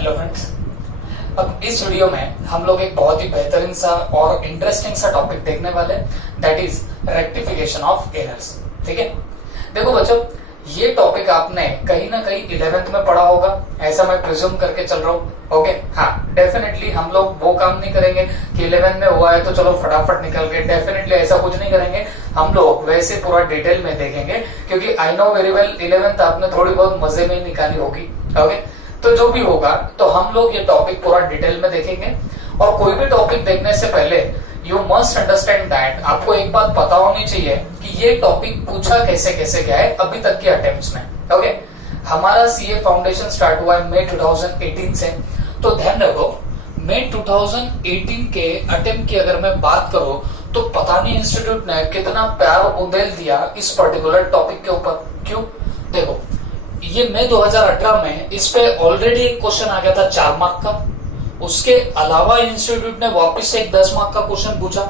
Hello friends, अब इस video में हम लोग एक बहुत ही बेहतरीन सा और इंटरेस्टिंग सा टॉपिक देखने वाले, that is rectification of errors. ठीक है, देखो बच्चों, ये टॉपिक आपने कहीं ना कहीं 11th में पढ़ा होगा, ऐसा मैं प्रिज्यूम करके चल रहा हूँ। ओके, हाँ, डेफिनेटली हम लोग वो काम नहीं करेंगे कि 11 में हुआ है तो चलो फटाफट निकल गए, डेफिनेटली ऐसा कुछ नहीं करेंगे। हम लोग वैसे पूरा डिटेल में देखेंगे, क्योंकि I know very well 11th आपने थोड़ी बहुत मजे में ही निकाली होगी। ओके, तो जो भी होगा तो हम लोग ये टॉपिक पूरा डिटेल में देखेंगे। और कोई भी टॉपिक देखने से पहले यू मस्ट अंडरस्टैंड दैट, आपको एक बात पता होनी चाहिए कि ये टॉपिक पूछा कैसे कैसे गया है अभी तक के अटेम्प्ट्स में। ओके, हमारा सीए फाउंडेशन स्टार्ट हुआ है मई 2018 से, तो ध्यान रखो मई 2018 के अटेम्प्ट की अगर मैं बात करूं तो पता नहीं इंस्टीट्यूट ने कितना प्यार उधेल दिया इस पर्टिकुलर टॉपिक के ऊपर। क्यों? देखो, ये मई 2018 में इस पे ऑलरेडी एक क्वेश्चन आ गया था 4 मार्क का। उसके अलावा इंस्टीट्यूट ने वापस से एक 10 मार्क का क्वेश्चन पूछा,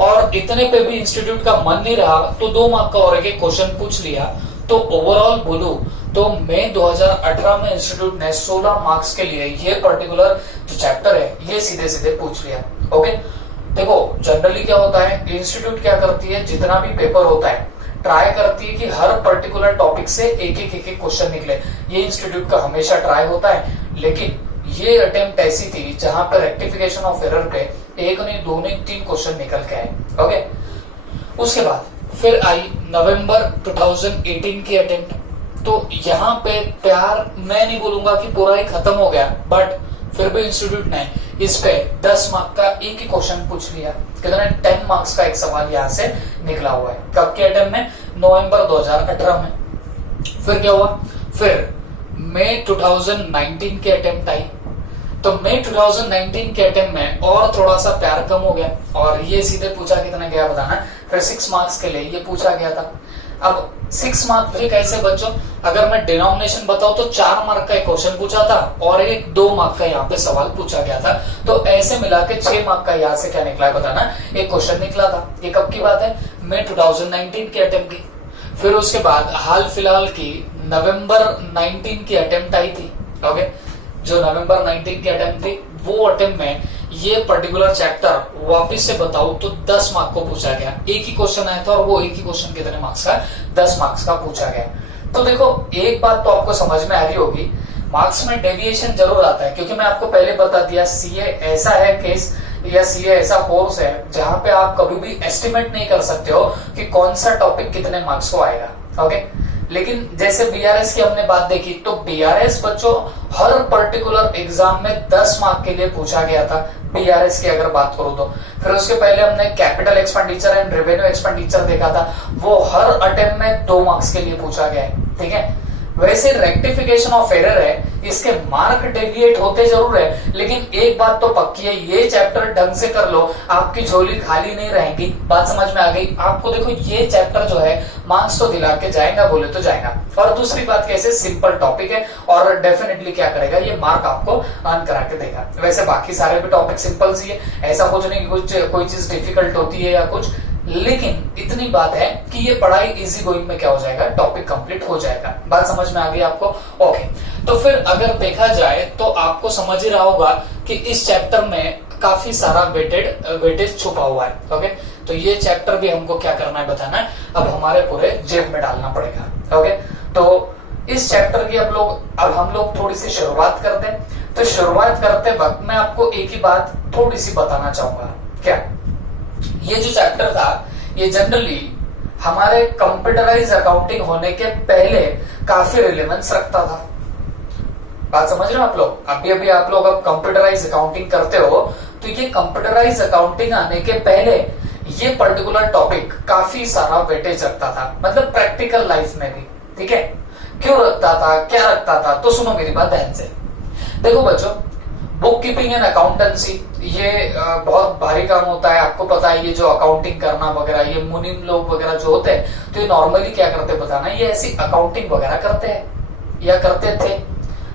और इतने पे भी इंस्टीट्यूट का मन नहीं रहा तो 2 मार्क का और एक क्वेश्चन पूछ लिया। तो ओवरऑल बोलूं तो मई 2018 में इंस्टीट्यूट ने 16 मार्क्स के लिए ये पर्टिकुलर जो चैप्टर है ये सीधे सीधे पूछ लिया। ओके, देखो जनरली क्या होता है, इंस्टीट्यूट क्या करती है, जितना भी पेपर होता है ट्राई करती है कि हर पर्टिकुलर टॉपिक से एक एक क्वेश्चन निकले। ये इंस्टीट्यूट का हमेशा ट्राई होता है, लेकिन ये अटेम्प्ट ऐसी थी जहां पर रेक्टिफिकेशन ऑफ एरर पे एक नहीं, 2 नहीं, 3 क्वेश्चन निकल के आए। ओके, उसके बाद फिर आई नवंबर 2018 की अटेम्प्ट। तो यहाँ पे प्यार मैं नहीं बोलूंगा कि पूरा ही खत्म हो गया, बट फिर भी इंस्टीट्यूट ने इस पे 10 मार्क का एक ही क्वेश्चन पूछ लिया। कितना? 10 मार्क्स का एक सवाल यहाँ से निकला हुआ है। कब के अटेम्प्ट में? नवंबर 2018 में। फिर क्या हुआ? फिर मई 2019 के अटेम्प्ट आई। तो मई 2019 के अटेम्प्ट में और थोड़ा सा प्यार कम हो गया, और ये सीधे पूछा कितना गया बताना। फिर 6 मार्क्स के लिए ये पूछा गया था। अब 6 मार्क भी कैसे बच्चों, अगर मैं डिनोमिनेशन बताऊं तो 4 मार्क का एक क्वेश्चन पूछा था और एक 2 मार्क का यहाँ पे सवाल पूछा गया था। तो ऐसे मिला के 6 मार्क का यहाँ से क्या निकला है बताना, एक क्वेश्चन निकला था। ये कब की बात है? मई 2019 के अटेम्प्ट की। फिर उसके बाद हाल फिलहाल की नवंबर 19 की अटेम्प्ट आई थी। ओके, जो नवंबर 19 की अटेम्प्ट थी वो अटेम्प्ट में ये पर्टिकुलर चैप्टर वापस से बताओ तो 10 मार्क को पूछा गया। एक ही क्वेश्चन आया था और वो एक ही क्वेश्चन कितने मार्क्स का? 10 मार्क्स का पूछा गया। तो देखो, एक बात तो आपको समझ में आ रही होगी, मार्क्स में डेविएशन जरूर आता है, क्योंकि मैं आपको पहले बता दिया सीए ऐसा है केस या सीए ऐसा कोर्स है जहां पे आप कभी भी एस्टिमेट नहीं कर सकते हो कि कौन सा टॉपिक कितने मार्क्स को आएगा। ओके, लेकिन जैसे बीआरएस की हमने बात देखी, तो बीआरएस बच्चों हर पर्टिकुलर एग्जाम में 10 मार्क के लिए पूछा गया था, बीआरएस की अगर बात करूं तो। फिर उसके पहले हमने capital expenditure and revenue expenditure देखा था, वो हर अटेम्प्ट में 2 मार्क्स के लिए पूछा गया है। ठीक है, वैसे रेक्टिफिकेशन ऑफ एरर है, इसके मार्क डेविएट होते जरूर है, लेकिन एक बात तो पक्की है, ये चैप्टर ढंग से कर लो आपकी झोली खाली नहीं रहेगी। बात समझ में आ गई आपको? देखो, ये चैप्टर जो है मार्क्स तो दिला के जाएगा, बोले तो जाएगा। और दूसरी बात कैसे, सिंपल टॉपिक है और डेफिनेटली क्या करेगा, ये मार्क आपको अर्न करा के देगा। वैसे बाकी सारे भी टॉपिक सिंपल सी है, ऐसा कुछ नहीं कुछ कोई चीज डिफिकल्ट होती है या कुछ, लेकिन इतनी बात है कि ये पढ़ाई इजी गोइंग में क्या हो जाएगा, टॉपिक कंप्लीट हो जाएगा। बात समझ में आ गई आपको? ओके, तो फिर अगर देखा जाए तो आपको समझ ही रहा होगा कि इस चैप्टर में काफी सारा वेटेज छुपा हुआ है। ओके, तो ये चैप्टर भी हमको क्या करना है बताना है, अब हमारे पूरे जेब में डालना पड़ेगा। ओके, तो इस चैप्टर की अब हम लोग थोड़ी सी शुरुआत करते हैं। तो शुरुआत करते वक्त मैं आपको एक ही बात थोड़ी सी बताना चाहूंगा। क्या? ये जो चैप्टर था ये जनरली हमारे कंप्यूटराइज अकाउंटिंग होने के पहले काफी रिलेवेंस रखता था। बात समझ रहे हो आप लोग? अभी आप लोग अब कंप्यूटराइज अकाउंटिंग करते हो, तो ये कंप्यूटराइज अकाउंटिंग आने के पहले ये पर्टिकुलर टॉपिक काफी सारा वेटेज रखता था, मतलब प्रैक्टिकल लाइफ में भी। ठीक है, क्यों रखता था, क्या रखता था, तो सुनो मेरी बात ध्यान से। देखो बच्चों, बुक कीपिंग एंड अकाउंटेंसी ये बहुत भारी काम होता है, आपको पता है। ये जो अकाउंटिंग करना वगैरह, ये मुनीम लोग वगैरह जो होते हैं, तो ये नॉर्मली क्या करते बताना, ये ऐसी अकाउंटिंग वगैरह करते हैं या करते थे,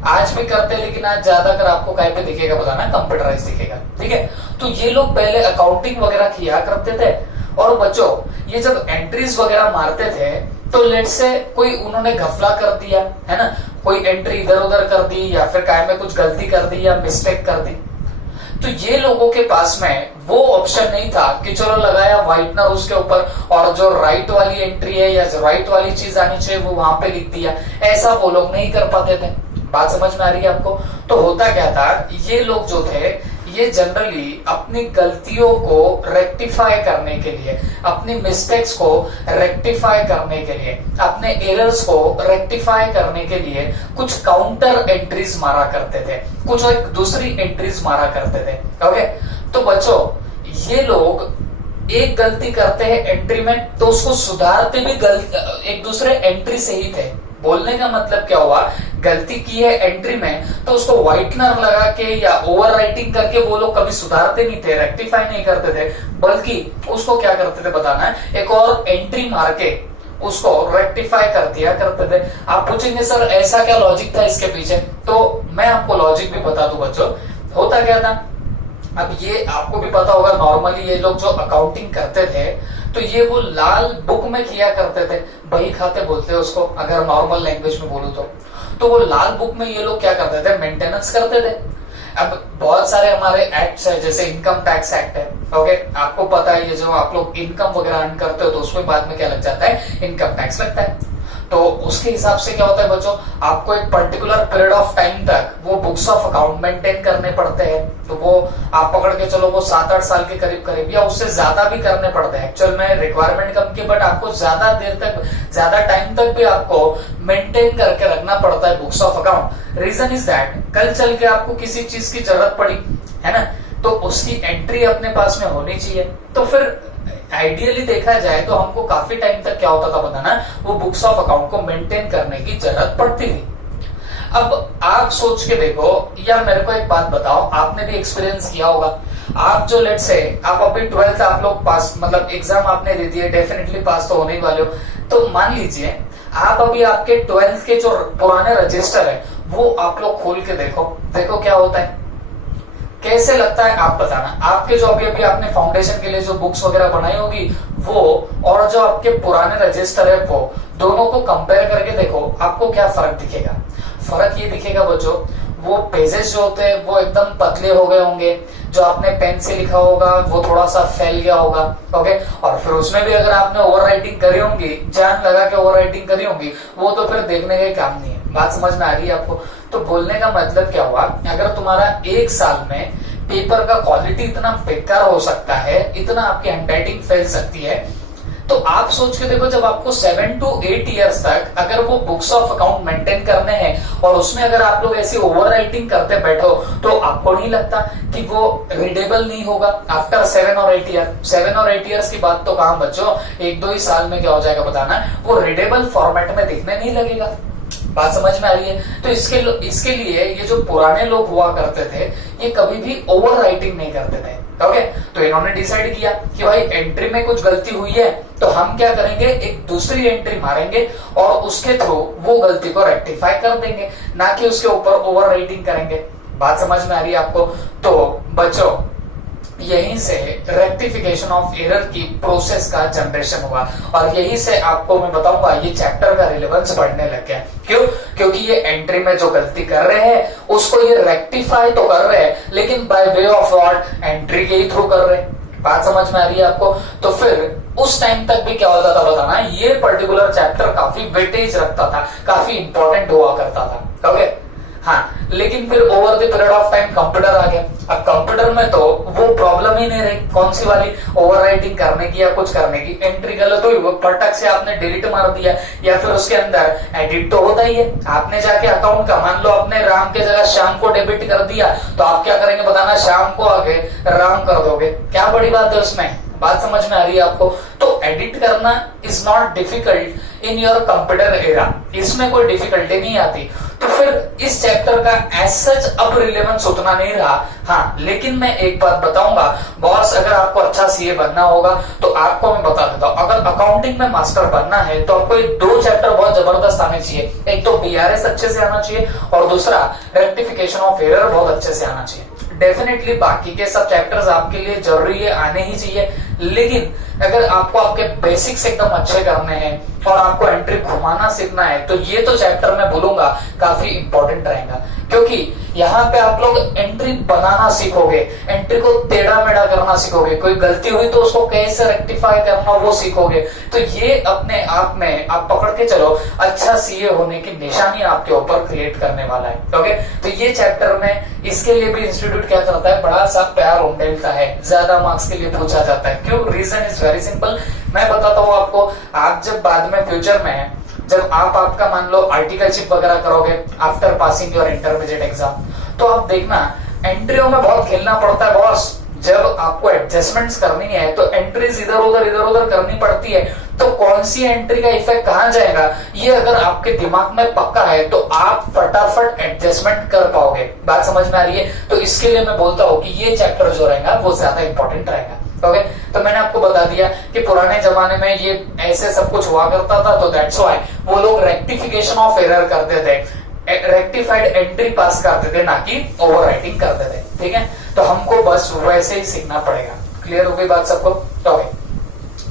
आज भी करते हैं, लेकिन आज ज्यादातर आपको काय पे दिखेगा बताना, कंप्यूटराइज दिखेगा। ठीक है, तो ये लोग पहले अकाउंटिंग वगैरह किया करते थे। और बच्चों, ये जब एंट्रीज वगैरह मारते थे तो लेट से कोई उन्होंने घपला कर दिया है ना, कोई एंट्री इधर उधर कर दी या फिर काय में कुछ गलती कर दी या मिस्टेक कर दी। तो ये लोगों के पास में वो ऑप्शन नहीं था कि चलो लगाया व्हाइटनर उसके ऊपर और जो राइट वाली एंट्री है या जो राइट वाली चीज आनी चाहिए वो वहां पे लिख दिया। ऐसा वो लोग नहीं कर पाते थे। बात समझ में आ रही है आपको? तो होता क्या था, ये लोग जो थे ये जनरली अपनी गलतियों को रेक्टिफाई करने के लिए, अपनी मिस्टेक्स को रेक्टिफाई करने के लिए, अपने एरर्स को रेक्टिफाई करने के लिए कुछ काउंटर एंट्रीज मारा करते थे, कुछ एक दूसरी एंट्रीज मारा करते थे। ओके, तो बच्चों ये लोग एक गलती करते हैं एंट्री में तो उसको सुधारते भी एक दूसरे एंट्री से ही थे। बोलने का मतलब क्या हुआ, गलती की है एंट्री में तो उसको व्हाइटनर लगा के या ओवर राइटिंग करके वो लोग कभी सुधारते नहीं थे, रेक्टिफाई नहीं करते थे, बल्कि उसको क्या करते थे बताना है, एक और एंट्री मार के उसको रेक्टिफाई कर दिया करते थे। आप पूछेंगे सर ऐसा क्या लॉजिक था इसके पीछे, तो मैं आपको लॉजिक भी बता दूं बच्चों। होता क्या था, अब ये आपको भी पता होगा, नॉर्मली ये लोग जो अकाउंटिंग करते थे तो ये वो लाल बुक में किया करते थे, बही खाते बोलते हैं उसको अगर नॉर्मल लैंग्वेज में बोलूं तो वो लाल बुक में ये लोग क्या करते थे, मेंटेनेंस करते थे। अब बहुत सारे हमारे एक्ट्स है, जैसे इनकम टैक्स एक्ट है। ओके, आपको पता है ये जो आप लोग इनकम वगैरह अर्न करते हो तो उसमें बाद में क्या लग जाता है, इनकम टैक्स लगता है। तो उसके हिसाब से क्या होता है बच्चों, आपको एक पर्टिकुलर पीरियड ऑफ टाइम तक वो बुक्स ऑफ अकाउंट मेंटेन करने पड़ते हैं। तो वो आप पकड़ के चलो वो 7-8 साल के करीब करीब या उससे ज्यादा भी करने पड़ते हैं। एक्चुअल में रिक्वायरमेंट कम की, बट आपको ज्यादा देर तक, ज्यादा टाइम तक भी आपको मेंटेन करके रखना पड़ता है books of account. Reason is that कल चल के आपको किसी चीज की जरूरत पड़ी है ना, तो उसकी एंट्री अपने पास में होनी चाहिए। तो फिर आइडियली देखा जाए तो हमको काफी टाइम तक क्या होता था बताना, वो बुक्स ऑफ अकाउंट को मेंटेन करने की जरूरत पड़ती थी। अब आप सोच के देखो, या मेरे को एक बात बताओ, आपने भी एक्सपीरियंस किया होगा। आप जो लेट से आप अभी 12th आप लोग पास, मतलब एग्जाम आपने दे दिए, डेफिनेटली पास तो होने ही वाले हो। तो मान लीजिए आप अभी आपके 12th के जो पुराने रजिस्टर है वो आप लोग खोल के देखो क्या होता है, कैसे लगता है आप बताना। आपके जो अभी अभी आपने फाउंडेशन के लिए जो बुक्स वगैरह बनाई होगी वो और जो आपके पुराने रजिस्टर है वो दोनों को कंपेयर करके देखो, आपको क्या फर्क दिखेगा। फर्क ये दिखेगा बच्चों, वो पेजेस जो होते हैं वो एकदम पतले हो गए होंगे, जो आपने पेन से लिखा होगा वो थोड़ा सा फैल गया होगा। ओके, और फिर उसमें भी अगर आपने ओवर राइटिंग करी होंगी, जान लगा के ओवर राइटिंग करी होंगी, वो तो फिर देखने का काम नहीं है। बात समझ में आ रही है आपको? तो बोलने का मतलब क्या हुआ, अगर तुम्हारा एक साल में पेपर का क्वालिटी इतना बेकार हो सकता है, इतना आपकी हैंडराइटिंग फैल सकती है, तो आप सोच के देखो जब आपको 7 to 8 इयर्स तक अगर वो बुक्स ऑफ अकाउंट मेंटेन करने हैं और उसमें अगर आप लोग ऐसी ओवर राइटिंग करते बैठो तो आपको नहीं लगता कि वो रीडेबल नहीं होगा आफ्टर 7 और 8 ईयर। 7 और 8 इयर्स की बात तो कहां बच्चों, 1-2 ही साल में क्या हो जाएगा बताना, वो रीडेबल फॉर्मेट में दिखने नहीं लगेगा। बात समझ में आ रही है? तो इसके लिए ये जो पुराने लोग हुआ करते थे ये कभी भी ओवर राइटिंग नहीं करते थे। ओके, तो इन्होंने डिसाइड किया कि भाई एंट्री में कुछ गलती हुई है तो हम क्या करेंगे, एक दूसरी एंट्री मारेंगे और उसके थ्रू वो गलती को रेक्टिफाई कर देंगे, ना कि उसके ऊपर ओवर राइटिंग करेंगे। बात समझ में आ रही है आपको? तो बच्चों यहीं से रेक्टिफिकेशन ऑफ एरर की प्रोसेस का जनरेशन हुआ और यहीं से आपको मैं बताऊंगा ये चैप्टर का रिलेवेंस बढ़ने लग गया। क्यों? क्योंकि ये एंट्री में जो गलती कर रहे हैं उसको ये रेक्टिफाई तो कर रहे हैं, लेकिन by way of what, entry के ही थ्रू कर रहे हैं। बात समझ में आ रही है आपको? तो फिर उस टाइम तक भी क्या होता था बताना, ये पर्टिकुलर चैप्टर काफी वेटेज रखता था, काफी इंपॉर्टेंट हुआ करता था। ओके, हाँ, लेकिन फिर over the period of time computer आ गया। अब कंप्यूटर में तो वो प्रॉब्लम ही नहीं रही, कौन सी वाली ओवर राइटिंग करने की या कुछ करने की। एंट्री गलत हुई वो फटक से आपने डिलीट मार दिया, या फिर उसके अंदर एडिट तो होता ही है। आपने जाके अकाउंट का, मान लो आपने राम के जगह श्याम को डेबिट कर दिया तो आप क्या करेंगे बताना, शाम को आगे राम कर दोगे। क्या बड़ी बात है उसमें? बात समझ में आ रही है आपको? तो एडिट करना is not difficult in your computer era, इसमें कोई डिफिकल्टी नहीं आती। तो फिर इस चैप्टर का एज सच अब रिलेवेंस उतना नहीं रहा। हाँ, लेकिन मैं एक बात बताऊंगा बॉस, अगर आपको अच्छा सीए बनना होगा तो आपको मैं बता देता हूँ, अगर अकाउंटिंग में मास्टर बनना है तो आपको 2 चैप्टर बहुत जबरदस्त आने चाहिए। एक तो बीआरएस अच्छे से आना चाहिए और दूसरा रेक्टिफिकेशन ऑफ एरर बहुत अच्छे से आना चाहिए। डेफिनेटली बाकी के सब चैप्टर्स आपके लिए जरूरी है, आने ही चाहिए, लेकिन अगर आपको आपके बेसिक्स एकदम अच्छे करने हैं और आपको एंट्री घुमाना सीखना है तो ये तो चैप्टर मैं बोलूंगा काफी इंपॉर्टेंट रहेगा, क्योंकि यहाँ पे आप लोग एंट्री बनाना सीखोगे, एंट्री को टेढ़ा मेढ़ा करना सीखोगे, कोई गलती हुई तो उसको कैसे रेक्टिफाई करना वो सीखोगे। तो ये अपने आप में आप पकड़ के चलो अच्छा सीए होने की निशानी आपके ऊपर क्रिएट करने वाला है। ओके, तो ये चैप्टर में इसके लिए भी इंस्टीट्यूट क्या करता है, बड़ा सा प्यार उंडेलता है, ज्यादा मार्क्स के लिए पूछा जाता है। क्यों? रीजन इज वेरी सिंपल, मैं बताता हूँ आपको। आप जब बाद में फ्यूचर में जब आप आपका मान लो आर्टिकलशिप वगैरह करोगे after passing your intermediate exam, तो आप देखना एंट्रियों में बहुत खेलना पड़ता है बॉस। जब आपको एडजस्टमेंट्स करनी है तो एंट्रीज इधर उधर करनी पड़ती है, तो कौन सी एंट्री का इफेक्ट कहां जाएगा ये अगर आपके दिमाग में पक्का है तो आप फटाफट एडजस्टमेंट कर पाओगे। बात समझ में आ रही है? तो इसके लिए मैं बोलता हूं कि ये चैप्टर जो रहेगा वो ज्यादा इंपॉर्टेंट रहेगा। ओके, तो मैंने आपको बता दिया कि पुराने जमाने में ये ऐसे सब कुछ हुआ करता था, तो दैट्स व्हाई वो लोग रेक्टिफिकेशन ऑफ एरर करते थे, रेक्टिफाइड एंट्री पास करते थे, ना कि ओवरराइटिंग करते थे। ठीक है, तो हमको बस वैसे ही सीखना पड़ेगा। क्लियर हो गई बात सबको? ओके,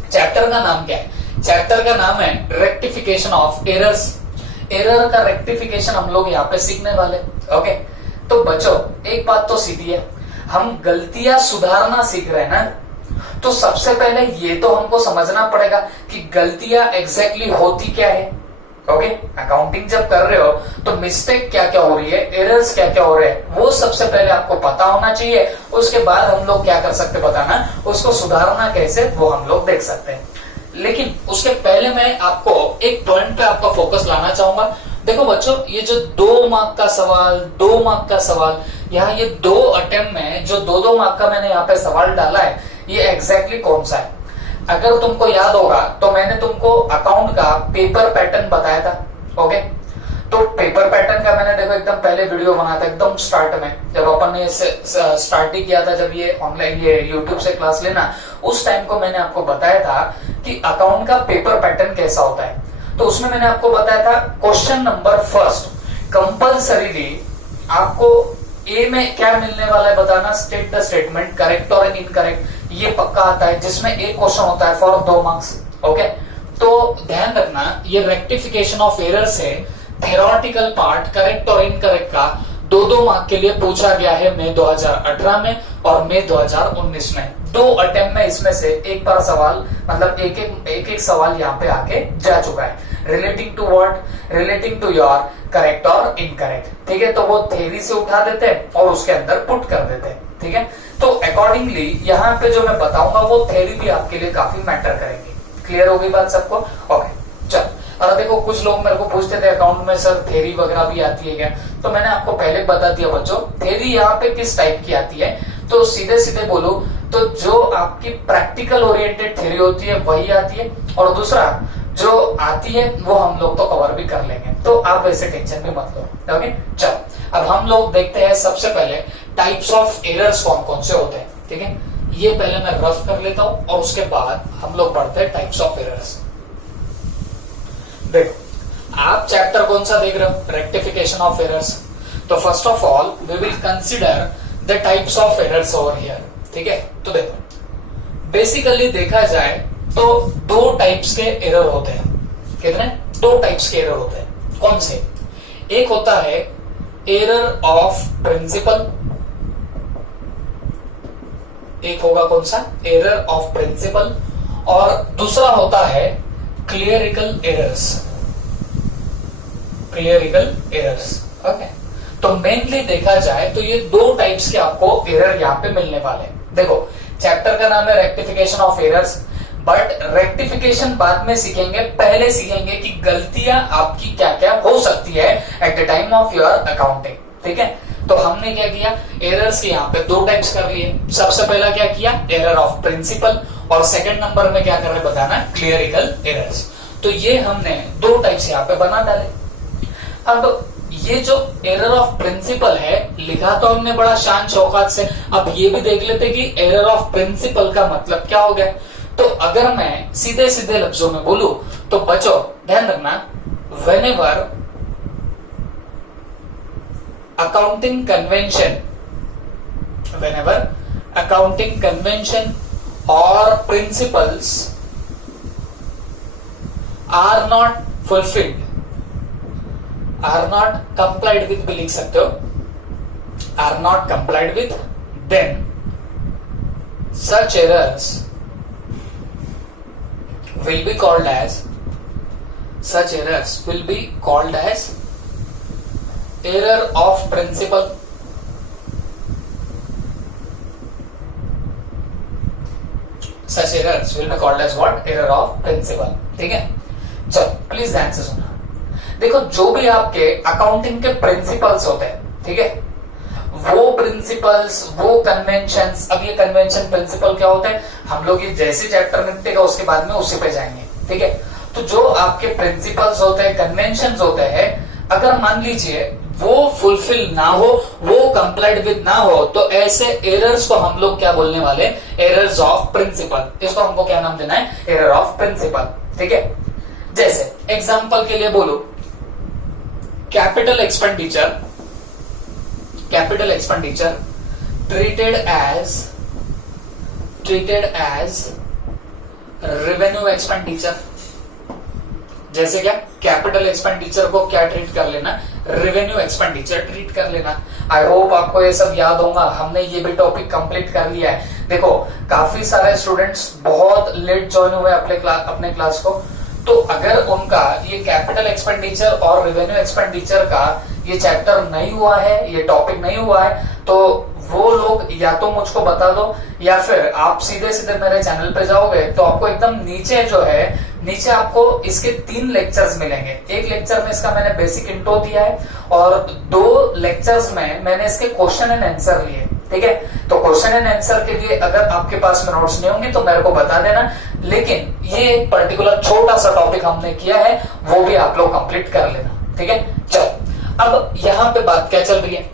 चैप्टर का नाम क्या है? चैप्टर का नाम है रेक्टिफिकेशन ऑफ एरर्स। एरर का रेक्टिफिकेशन हम लोग यहाँ पे सीखने वाले। ओके, तो बच्चों एक बात तो सीधी है, हम गलतियां सुधारना सीख रहे हैं ना, तो सबसे पहले ये तो हमको समझना पड़ेगा कि गलतियां एग्जैक्टली होती क्या है। ओके, अकाउंटिंग जब कर रहे हो तो मिस्टेक क्या क्या हो रही है, एरर्स क्या क्या हो रहे हैं, वो सबसे पहले आपको पता होना चाहिए। उसके बाद हम लोग क्या कर सकते बताना, उसको सुधारना कैसे वो हम लोग देख सकते हैं। लेकिन उसके पहले मैं आपको एक पॉइंट पे आपका फोकस लाना चाहूंगा। देखो बच्चों, ये जो 2 मार्क का सवाल यहाँ ये 2 अटेम्प्ट में जो 2 मार्क का मैंने यहाँ पे सवाल डाला है, ये एग्जैक्टली कौन सा है? अगर तुमको याद होगा तो मैंने तुमको अकाउंट का पेपर पैटर्न बताया था। ओके, तो पेपर पैटर्न का मैंने देखो एकदम पहले वीडियो बनाया था, एकदम स्टार्ट में जब अपन ने स्टार्ट ही किया था, जब ये ऑनलाइन ये यूट्यूब से क्लास लेना, उस टाइम को मैंने आपको बताया था कि अकाउंट का पेपर पैटर्न कैसा होता है। तो उसमें मैंने आपको बताया था क्वेश्चन नंबर फर्स्ट कंपल्सरीली आपको ए में क्या मिलने वाला है बताना, स्टेट द स्टेटमेंट करेक्ट और इनकरेक्ट, ये पक्का आता है, जिसमें एक क्वेश्चन होता है फॉर 2 मार्क्स। ओके, तो ध्यान रखना ये रेक्टिफिकेशन ऑफ एरर से थ्योरेटिकल पार्ट करेक्ट और इनकरेक्ट का 2 मार्क के लिए पूछा गया है मई 2018 में और मई 2019 में। 2 अटेम्प्ट में इसमें से एक बार सवाल मतलब एक सवाल यहाँ पे आके जा चुका है। Relating to what? Relating to your correct और इनकरेक्ट। ठीक है, तो वो थ्योरी से उठा देते हैं और उसके अंदर पुट कर देते हैं। ठीक है, तो अकॉर्डिंगली यहाँ पे जो मैं बताऊंगा वो थ्योरी भी आपके लिए काफी मैटर करेगी। क्लियर हो गई बात सबको? ओके, चल। और देखो कुछ लोग मेरे को पूछते थे अकाउंट में सर थ्योरी वगैरह भी आती है क्या, तो मैंने आपको पहले बता दिया बच्चों, थ्योरी यहाँ पे किस टाइप की आती है। तो सीधे सीधे बोलो तो जो आपकी प्रैक्टिकल ओरिएंटेड थ्योरी होती है वही आती है, और दूसरा जो आती है वो हम लोग तो कवर भी कर लेंगे, तो आप वैसे टेंशन भी मत लो। ओके, चल अब हम लोग देखते हैं सबसे पहले टाइप्स ऑफ एरर्स कौन कौन से होते हैं। ठीक है, ये पहले मैं रफ कर लेता हूं और उसके बाद हम लोग पढ़ते हैं टाइप्स ऑफ एरर्स। देखो आप चैप्टर कौन सा देख रहे हो, रेक्टिफिकेशन ऑफ एरर्स। तो first of all we will consider the types of errors over here. ठीक है, तो देखो बेसिकली देखा जाए तो 2 टाइप्स के एरर होते हैं। कितने? 2 टाइप्स के एरर होते हैं। कौन से? एक होता है एरर ऑफ प्रिंसिपल, एक होगा कौन सा? एरर ऑफ प्रिंसिपल, और दूसरा होता है clerical errors. Clerical errors. Okay, तो मेनली देखा जाए तो ये 2 टाइप्स के आपको एरर यहाँ पे मिलने वाले हैं। देखो चैप्टर का नाम है rectification of errors, but rectification बाद में सीखेंगे, पहले सीखेंगे कि गलतियां आपकी क्या क्या हो सकती है at the time of your accounting. ठीक है, तो हमने क्या किया, एरर्स के यहाँ पे 2 टाइप्स कर लिए। सबसे पहला क्या किया, एरर ऑफ प्रिंसिपल, और सेकंड नंबर में क्या कर रहे बताना, क्लियरिकल एरर्स। तो ये हमने 2 टाइप्स यहाँ पे बना डाले। अब ये जो एरर ऑफ प्रिंसिपल है लिखा तो हमने बड़ा शान शौकत से, अब ये भी देख लेते कि एरर ऑफ प्रिंसिपल का मतलब क्या हो गया। तो अगर मैं सीधे सीधे लफ्जों में बोलूं तो बच्चों ध्यान रखना, व्हेनेवर अकाउंटिंग कन्वेंशन और principles are not fulfilled, are not complied with भी लिख सकते हो, are not complied with, then such errors will be called as, such errors will be called as error of principle. Such errors will be called as what? Error of principle. ठीक है, चलो please ध्यान से सुनना। देखो जो भी आपके अकाउंटिंग के प्रिंसिपल्स होते हैं, ठीक है, वो प्रिंसिपल्स, वो कन्वेंशंस, अब ये कन्वेंशन प्रिंसिपल क्या होते हैं हम लोग ये जैसे चैप्टर निपटेगा उसके बाद में उसी पे जाएंगे, ठीक है। तो जो आपके प्रिंसिपल्स होते हैं, कन्वेंशंस होते हैं, अगर मान लीजिए वो फुलफिल ना हो, वो कंप्लाइड विद ना हो, तो ऐसे एरर्स को हम लोग क्या बोलने वाले? Errors of principle. इसको हमको क्या नाम देना है? एरर ऑफ प्रिंसिपल, ठीक है। जैसे एग्जांपल के लिए बोलो, capital expenditure, capital expenditure treated as revenue expenditure. जैसे क्या? कैपिटल एक्सपेंडिचर को क्या ट्रीट कर लेना? रेवेन्यू एक्सपेंडिचर ट्रीट कर लेना। आई होप आपको ये सब याद होगा, हमने ये भी टॉपिक कंप्लीट कर लिया है। देखो काफी सारे स्टूडेंट्स बहुत लेट ज्वाइन हुए अपने क्लास को, तो अगर उनका ये कैपिटल एक्सपेंडिचर और रेवेन्यू एक्सपेंडिचर का ये चैप्टर नहीं हुआ है, ये टॉपिक नहीं हुआ है, तो वो लोग या तो मुझको बता दो, या फिर आप सीधे सीधे मेरे चैनल पे जाओगे तो आपको एकदम नीचे जो है, नीचे आपको इसके 3 लेक्चर्स मिलेंगे। एक लेक्चर में इसका मैंने बेसिक इंट्रो दिया है, और 2 लेक्चर्स में मैंने इसके क्वेश्चन एंड आंसर लिए, ठीक है। तो क्वेश्चन एंड आंसर के लिए अगर आपके पास में नोट्स नहीं होंगे तो मेरे को बता देना, लेकिन ये एक पर्टिकुलर छोटा सा टॉपिक हमने किया है, वो भी आप लोग कंप्लीट कर लेना, ठीक है। चलो अब यहाँ पे बात क्या चल रही है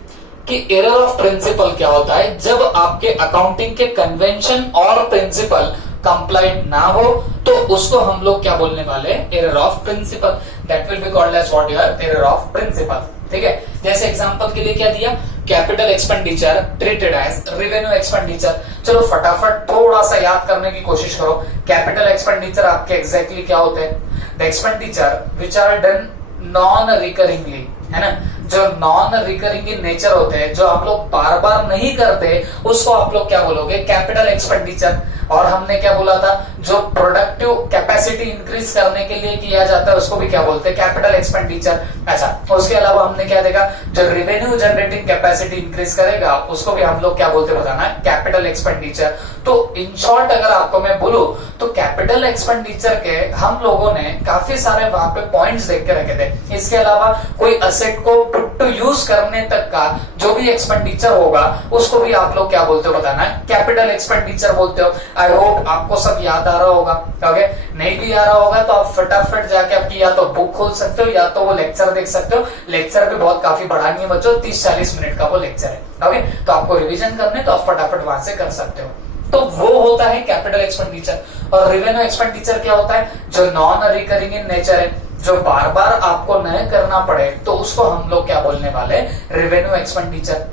कि एरर ऑफ प्रिंसिपल क्या होता है? जब आपके अकाउंटिंग के कन्वेंशन और प्रिंसिपल कंप्लाइड ना हो तो उसको हम लोग क्या बोलने वाले? Error of principle. That will be called as what? Your error of principle, ठीक है। जैसे एग्जांपल के लिए क्या दिया? Capital expenditure treated as revenue expenditure. चलो फटाफट थोड़ा सा याद करने की कोशिश करो। कैपिटल एक्सपेंडिचर आपके एग्जैक्टली क्या होते हैं? The expenditure which are done non recurringly, है ना, जो नॉन रिकरिंग इन नेचर होते हैं, जो आप लोग बार बार नहीं करते, उसको आप लोग क्या बोलोगे? Capital expenditure. और हमने क्या बोला था? जो प्रोडक्टिव कैपेसिटी इंक्रीज करने के लिए किया जाता है उसको भी क्या बोलते हैं? Capital expenditure. अच्छा, उसके अलावा हमने क्या देखा? जो रेवेन्यू जनरेटिंग कैपेसिटी इंक्रीज करेगा उसको भी हम लोग क्या बोलते बताना है? Capital expenditure. तो इन शॉर्ट अगर आपको मैं बोलूं तो कैपिटल एक्सपेंडिचर के हम लोगों ने काफी सारे वहां पे पॉइंट्स देख के रखे थे। इसके अलावा कोई असेट को पुट टू यूज करने तक का जो भी एक्सपेंडिचर होगा उसको भी आप लोग क्या बोलते हो बताना है? कैपिटल एक्सपेंडिचर बोलते हो। आई होप आपको सब याद आ रहा होगा। ओके, नहीं भी आ रहा होगा तो आप फटाफट जाके आपकी या तो बुक खोल सकते हो या तो वो लेक्चर देख सकते हो। लेक्चर भी बहुत काफी बड़ा नहीं है बच्चों, 30-40 मिनट का वो लेक्चर है। ओके, तो आपको रिवीजन करने तो आप फटाफट वहां से कर सकते हो। तो वो होता है कैपिटल एक्सपेंडिचर। और रेवेन्यू एक्सपेंडिचर क्या होता है? जो नॉन रिकरिंग इन नेचर है, जो बार बार आपको नहीं करना पड़े, तो उसको हम लोग क्या बोलने वाले? Revenue expenditure.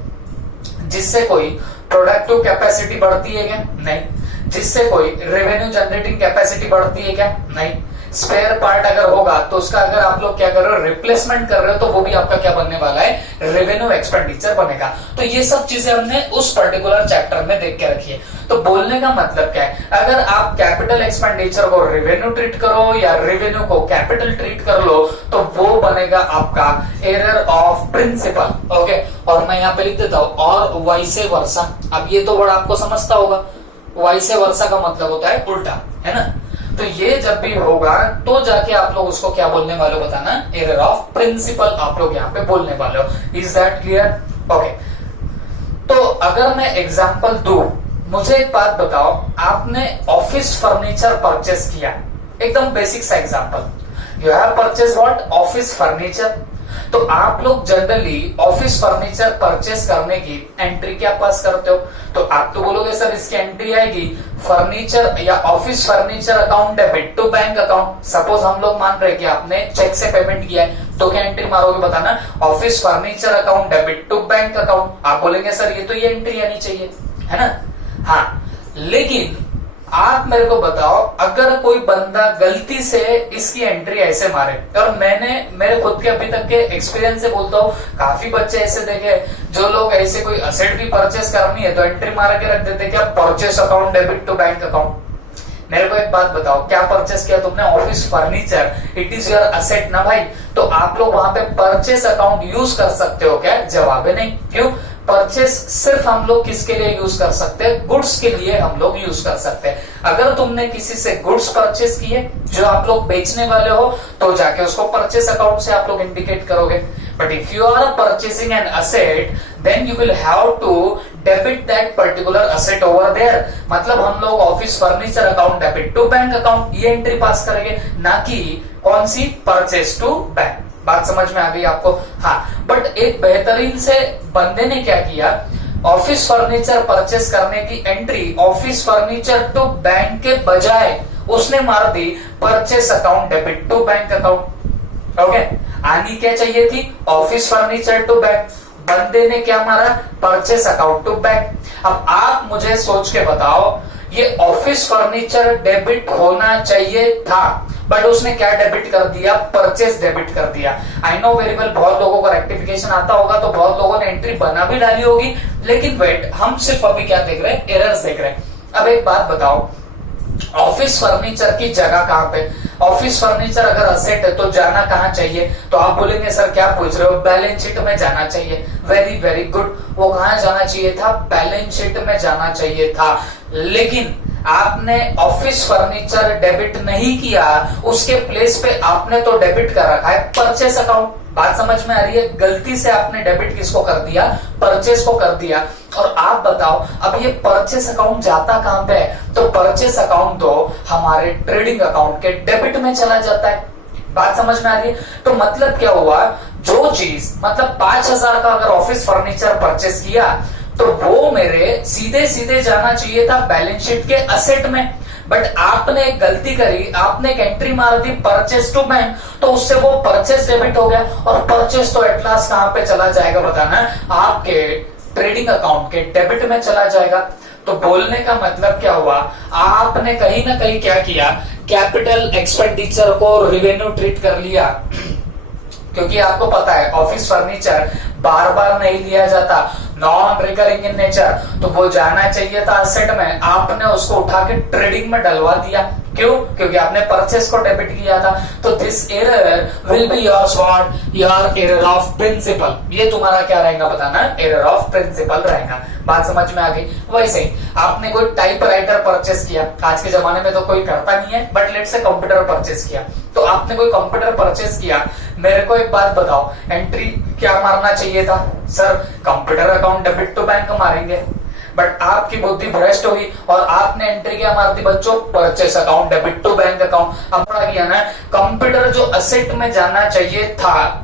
जिससे कोई प्रोडक्टिव कैपेसिटी बढ़ती है क्या? नहीं। जिससे कोई रेवेन्यू जनरेटिंग कैपेसिटी बढ़ती है क्या? नहीं। स्पेयर पार्ट अगर होगा तो उसका अगर आप लोग क्या कर रहे हो? रिप्लेसमेंट कर रहे हो, तो वो भी आपका क्या बनने वाला है? रेवेन्यू एक्सपेंडिचर बनेगा। तो ये सब चीजें हमने उस पर्टिकुलर चैप्टर में देख के रखी है। तो बोलने का मतलब क्या है? अगर आप कैपिटल एक्सपेंडिचर को रेवेन्यू ट्रीट करो या रेवेन्यू को कैपिटल ट्रीट कर लो तो वो बनेगा आपका एरर ऑफ प्रिंसिपल। ओके, और मैं यहाँ पे लिख देता हूं और वाइसे वर्सा। अब ये तो वर्ड आपको समझता होगा, वाइसे वर्सा का मतलब होता है उल्टा, है ना। तो ये जब भी होगा तो जाके आप लोग उसको क्या बोलने वाले हो बताना? एरर ऑफ प्रिंसिपल आप लोग यहाँ पे बोलने वाले हो। Is that clear? ओके, तो अगर मैं एग्जांपल दूं, मुझे एक बात बताओ, आपने ऑफिस फर्नीचर परचेस किया, एकदम बेसिक सा example, you have purchase what? Office furniture. तो आप लोग जनरली ऑफिस फर्नीचर परचेस करने की एंट्री क्या पास करते हो? तो आप तो बोलोगे सर इसकी एंट्री आएगी फर्नीचर या office furniture account debit to bank account. Suppose हम लोग मान रहे कि आपने चेक से पेमेंट किया है, तो क्या एंट्री मारोगे बताना? Office furniture account debit to bank account. आप बोलेंगे सर ये तो ये एंट्री आनी चाहिए, है ना। हाँ, लेकिन आप मेरे को बताओ, अगर कोई बंदा गलती से इसकी एंट्री ऐसे मारे, और मैंने मेरे खुद के अभी तक के एक्सपीरियंस से बोलता हूँ, काफी बच्चे ऐसे देखे जो लोग ऐसे कोई असेट भी परचेस करनी है तो एंट्री मार के रख देते, क्या purchase account debit to bank account. मेरे को एक बात बताओ, क्या परचेस किया तुमने? Office furniture, it is your asset ना भाई, तो आप लोग वहां पे परचेस अकाउंट यूज कर सकते हो क्या? जवाब है नहीं। क्यों? परचेस सिर्फ हम लोग किसके लिए यूज कर सकते हैं? गुड्स के लिए हम लोग यूज कर सकते हैं। अगर तुमने किसी से गुड्स परचेस किए जो आप लोग बेचने वाले हो, तो जाके उसको परचेस अकाउंट से आप लोग इंडिकेट करोगे। But if you are purchasing an asset, then you will have to debit that particular asset over there। मतलब हम लोग office furniture account debit to bank account ये एंट्री पास करेंगे, ना कि कौन सी? Purchase to bank. बात समझ में आ गई आपको? हाँ, बट एक बेहतरीन से बंदे ने क्या किया, ऑफिस फर्नीचर परचेस करने की entry office furniture to bank के बजाय उसने मार दी purchase account debit to bank account. Okay, आनी क्या चाहिए थी? ऑफिस फर्नीचर टू बैंक, बंदे ने क्या मारा? Purchase account to bank. अब आप मुझे सोच के बताओ, ये ऑफिस फर्नीचर डेबिट होना चाहिए था, बट उसने क्या डेबिट कर दिया? परचेस डेबिट कर दिया। आई नो वेरी वेल, बहुत लोगों को रेक्टिफिकेशन आता होगा, तो बहुत लोगों ने एंट्री बना भी डाली होगी, लेकिन वेट, हम सिर्फ अभी क्या देख रहे हैं? एरर्स देख रहे हैं। अब एक बात बताओ, ऑफिस फर्नीचर की जगह कहां पे? ऑफिस फर्नीचर अगर असेट है तो जाना कहां चाहिए? तो आप बोलेंगे सर क्या पूछ रहे हो? बैलेंस शीट में जाना चाहिए। वेरी वेरी गुड, वो कहां जाना चाहिए था? बैलेंस शीट में जाना चाहिए था। लेकिन आपने ऑफिस फर्नीचर डेबिट नहीं किया, उसके प्लेस पे आपने तो डेबिट कर रखा है परचेस अकाउंट। बात समझ में आ रही है? गलती से आपने डेबिट किसको कर दिया? परचेस को कर दिया। और आप बताओ, अब ये परचेस अकाउंट जाता कहां पे है? तो परचेस अकाउंट तो हमारे ट्रेडिंग अकाउंट के डेबिट में चला जाता है। बात समझ में आ रही है? तो मतलब क्या हुआ, जो चीज मतलब 5,000 का अगर ऑफिस फर्नीचर परचेस किया, तो वो मेरे सीधे सीधे जाना चाहिए था बैलेंस शीट के असेट में। बट आपने एक गलती करी, आपने एक एंट्री मार दी परचेस टू बैंक, तो उससे वो परचेस डेबिट हो गया, और परचेस तो एट लास्ट कहां पे चला जाएगा बताना? आपके ट्रेडिंग अकाउंट के डेबिट में चला जाएगा। तो बोलने का मतलब क्या हुआ, आपने कहीं ना कहीं क्या किया? कैपिटल एक्सपेंडिचर को रेवेन्यू ट्रीट कर लिया। क्योंकि आपको पता है ऑफिस फर्नीचर बार बार नहीं लिया जाता, नॉन रिकरिंग इन नेचर, तो वो जाना चाहिए था असेट में, आपने उसको उठा के ट्रेडिंग में डलवा दिया। क्यों? क्योंकि आपने परचेस को डेबिट किया था। तो this error will be your what? Your error of principle. ये तुम्हारा क्या रहेगा बताना? एरर ऑफ प्रिंसिपल रहेगा। बात समझ में आ गई? वैसे ही आपने कोई टाइपराइटर परचेस किया, आज के जमाने में तो कोई करता नहीं है, but let's say computer purchase किया, तो आपने कोई कंप्यूटर परचेस किया, मेरे को एक बात बताओ, एंट्री क्या मारना चाहिए था? Sir computer account debit to bank मारेंगे, बट आपकी बुद्धि भ्रष्ट होगी और आपने एंट्री क्या मार दी बच्चों? Purchase account debit to bank account. अब क्या किया ना, कंप्यूटर जो असेट में जाना चाहिए था,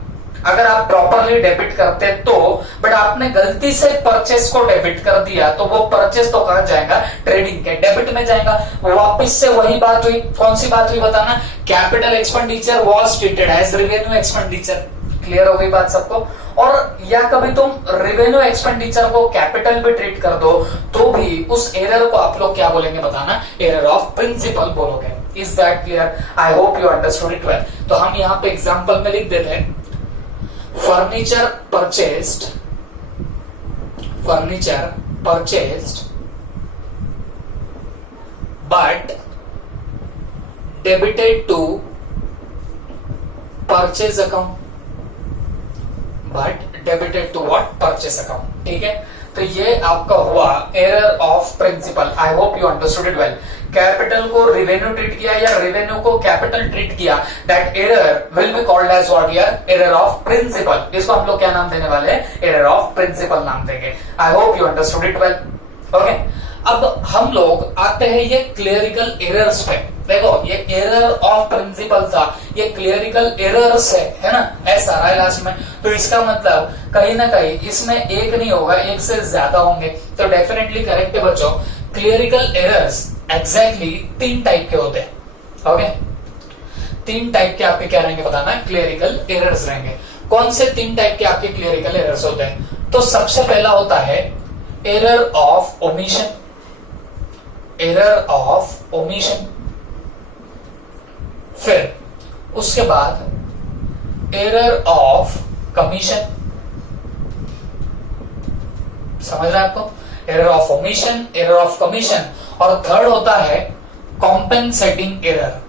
अगर आप प्रॉपरली डेबिट करते तो, बट आपने गलती से परचेस को डेबिट कर दिया, तो वो परचेस तो कहां जाएगा? ट्रेडिंग के डेबिट में जाएगा। वापस से वही बात हुई। कौन सी बात हुई बताना? Capital expenditure was treated as revenue expenditure. Clear हो गई बात सबको? और या कभी तुम रेवेन्यू एक्सपेंडिचर को कैपिटल भी ट्रीट कर दो, तो भी उस एरर को आप लोग क्या बोलेंगे बताना? एरर ऑफ प्रिंसिपल बोलोगे। Is that clear? I hope you understood it well. तो हम यहाँ पे एग्जाम्पल में लिख देते हैं, furniture purchased but debited to purchase account, purchase account। ठीक है, तो ये आपका हुआ error of principle. I hope you understood it well. Capital को रेवेन्यू ट्रीट किया या रेवेन्यू को कैपिटल ट्रीट किया, that error will be called as what? यार एरर ऑफ प्रिंसिपल। इसको हम लोग क्या नाम देने वाले हैं? एरर ऑफ प्रिंसिपल नाम देंगे। आई hope you understood it well. Okay, अब हम लोग आते हैं ये क्लेरिकल एरर्स पे। देखो ये एरर ऑफ प्रिंसिपल था, ये क्लेरिकल एरर्स है ना, ऐसा रहा है लास्ट में। तो इसका मतलब कहीं ना कहीं इसमें एक नहीं होगा, एक से ज्यादा होंगे। तो डेफिनेटली करेक्ट है बच्चों। क्लेरिकल एरर्स एग्जैक्टली 3 टाइप के होते हैं। ओके, 3 टाइप के आपके क्या रहेंगे बताना? क्लेरिकल एरर्स रहेंगे। कौन से 3 टाइप के आपके क्लेरिकल एरर्स होते हैं? तो सबसे पहला होता है error of omission, error of omission, फिर उसके बाद एरर ऑफ कमीशन, समझ रहे हैं आपको, error of omission, error of commission, और थर्ड होता है कॉम्पेंसेटिंग एरर।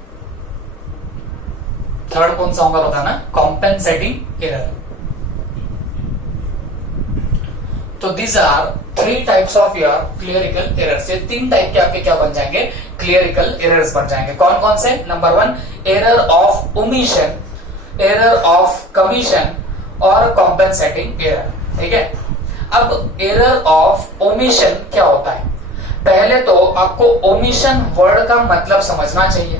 थर्ड कौन सा होगा बताना, कॉम्पेंसेटिंग एरर। तो these are 3 types of your clerical errors. ये 3 टाइप के आपके क्या बन जाएंगे, क्लियरिकल एरर्स बन जाएंगे। कौन कौन से, number 1 error of omission, error of commission और कॉम्पेंसेटिंग एरर। ठीक है, अब एरर ऑफ ओमिशन क्या होता है, पहले तो आपको ओमिशन वर्ड का मतलब समझना चाहिए।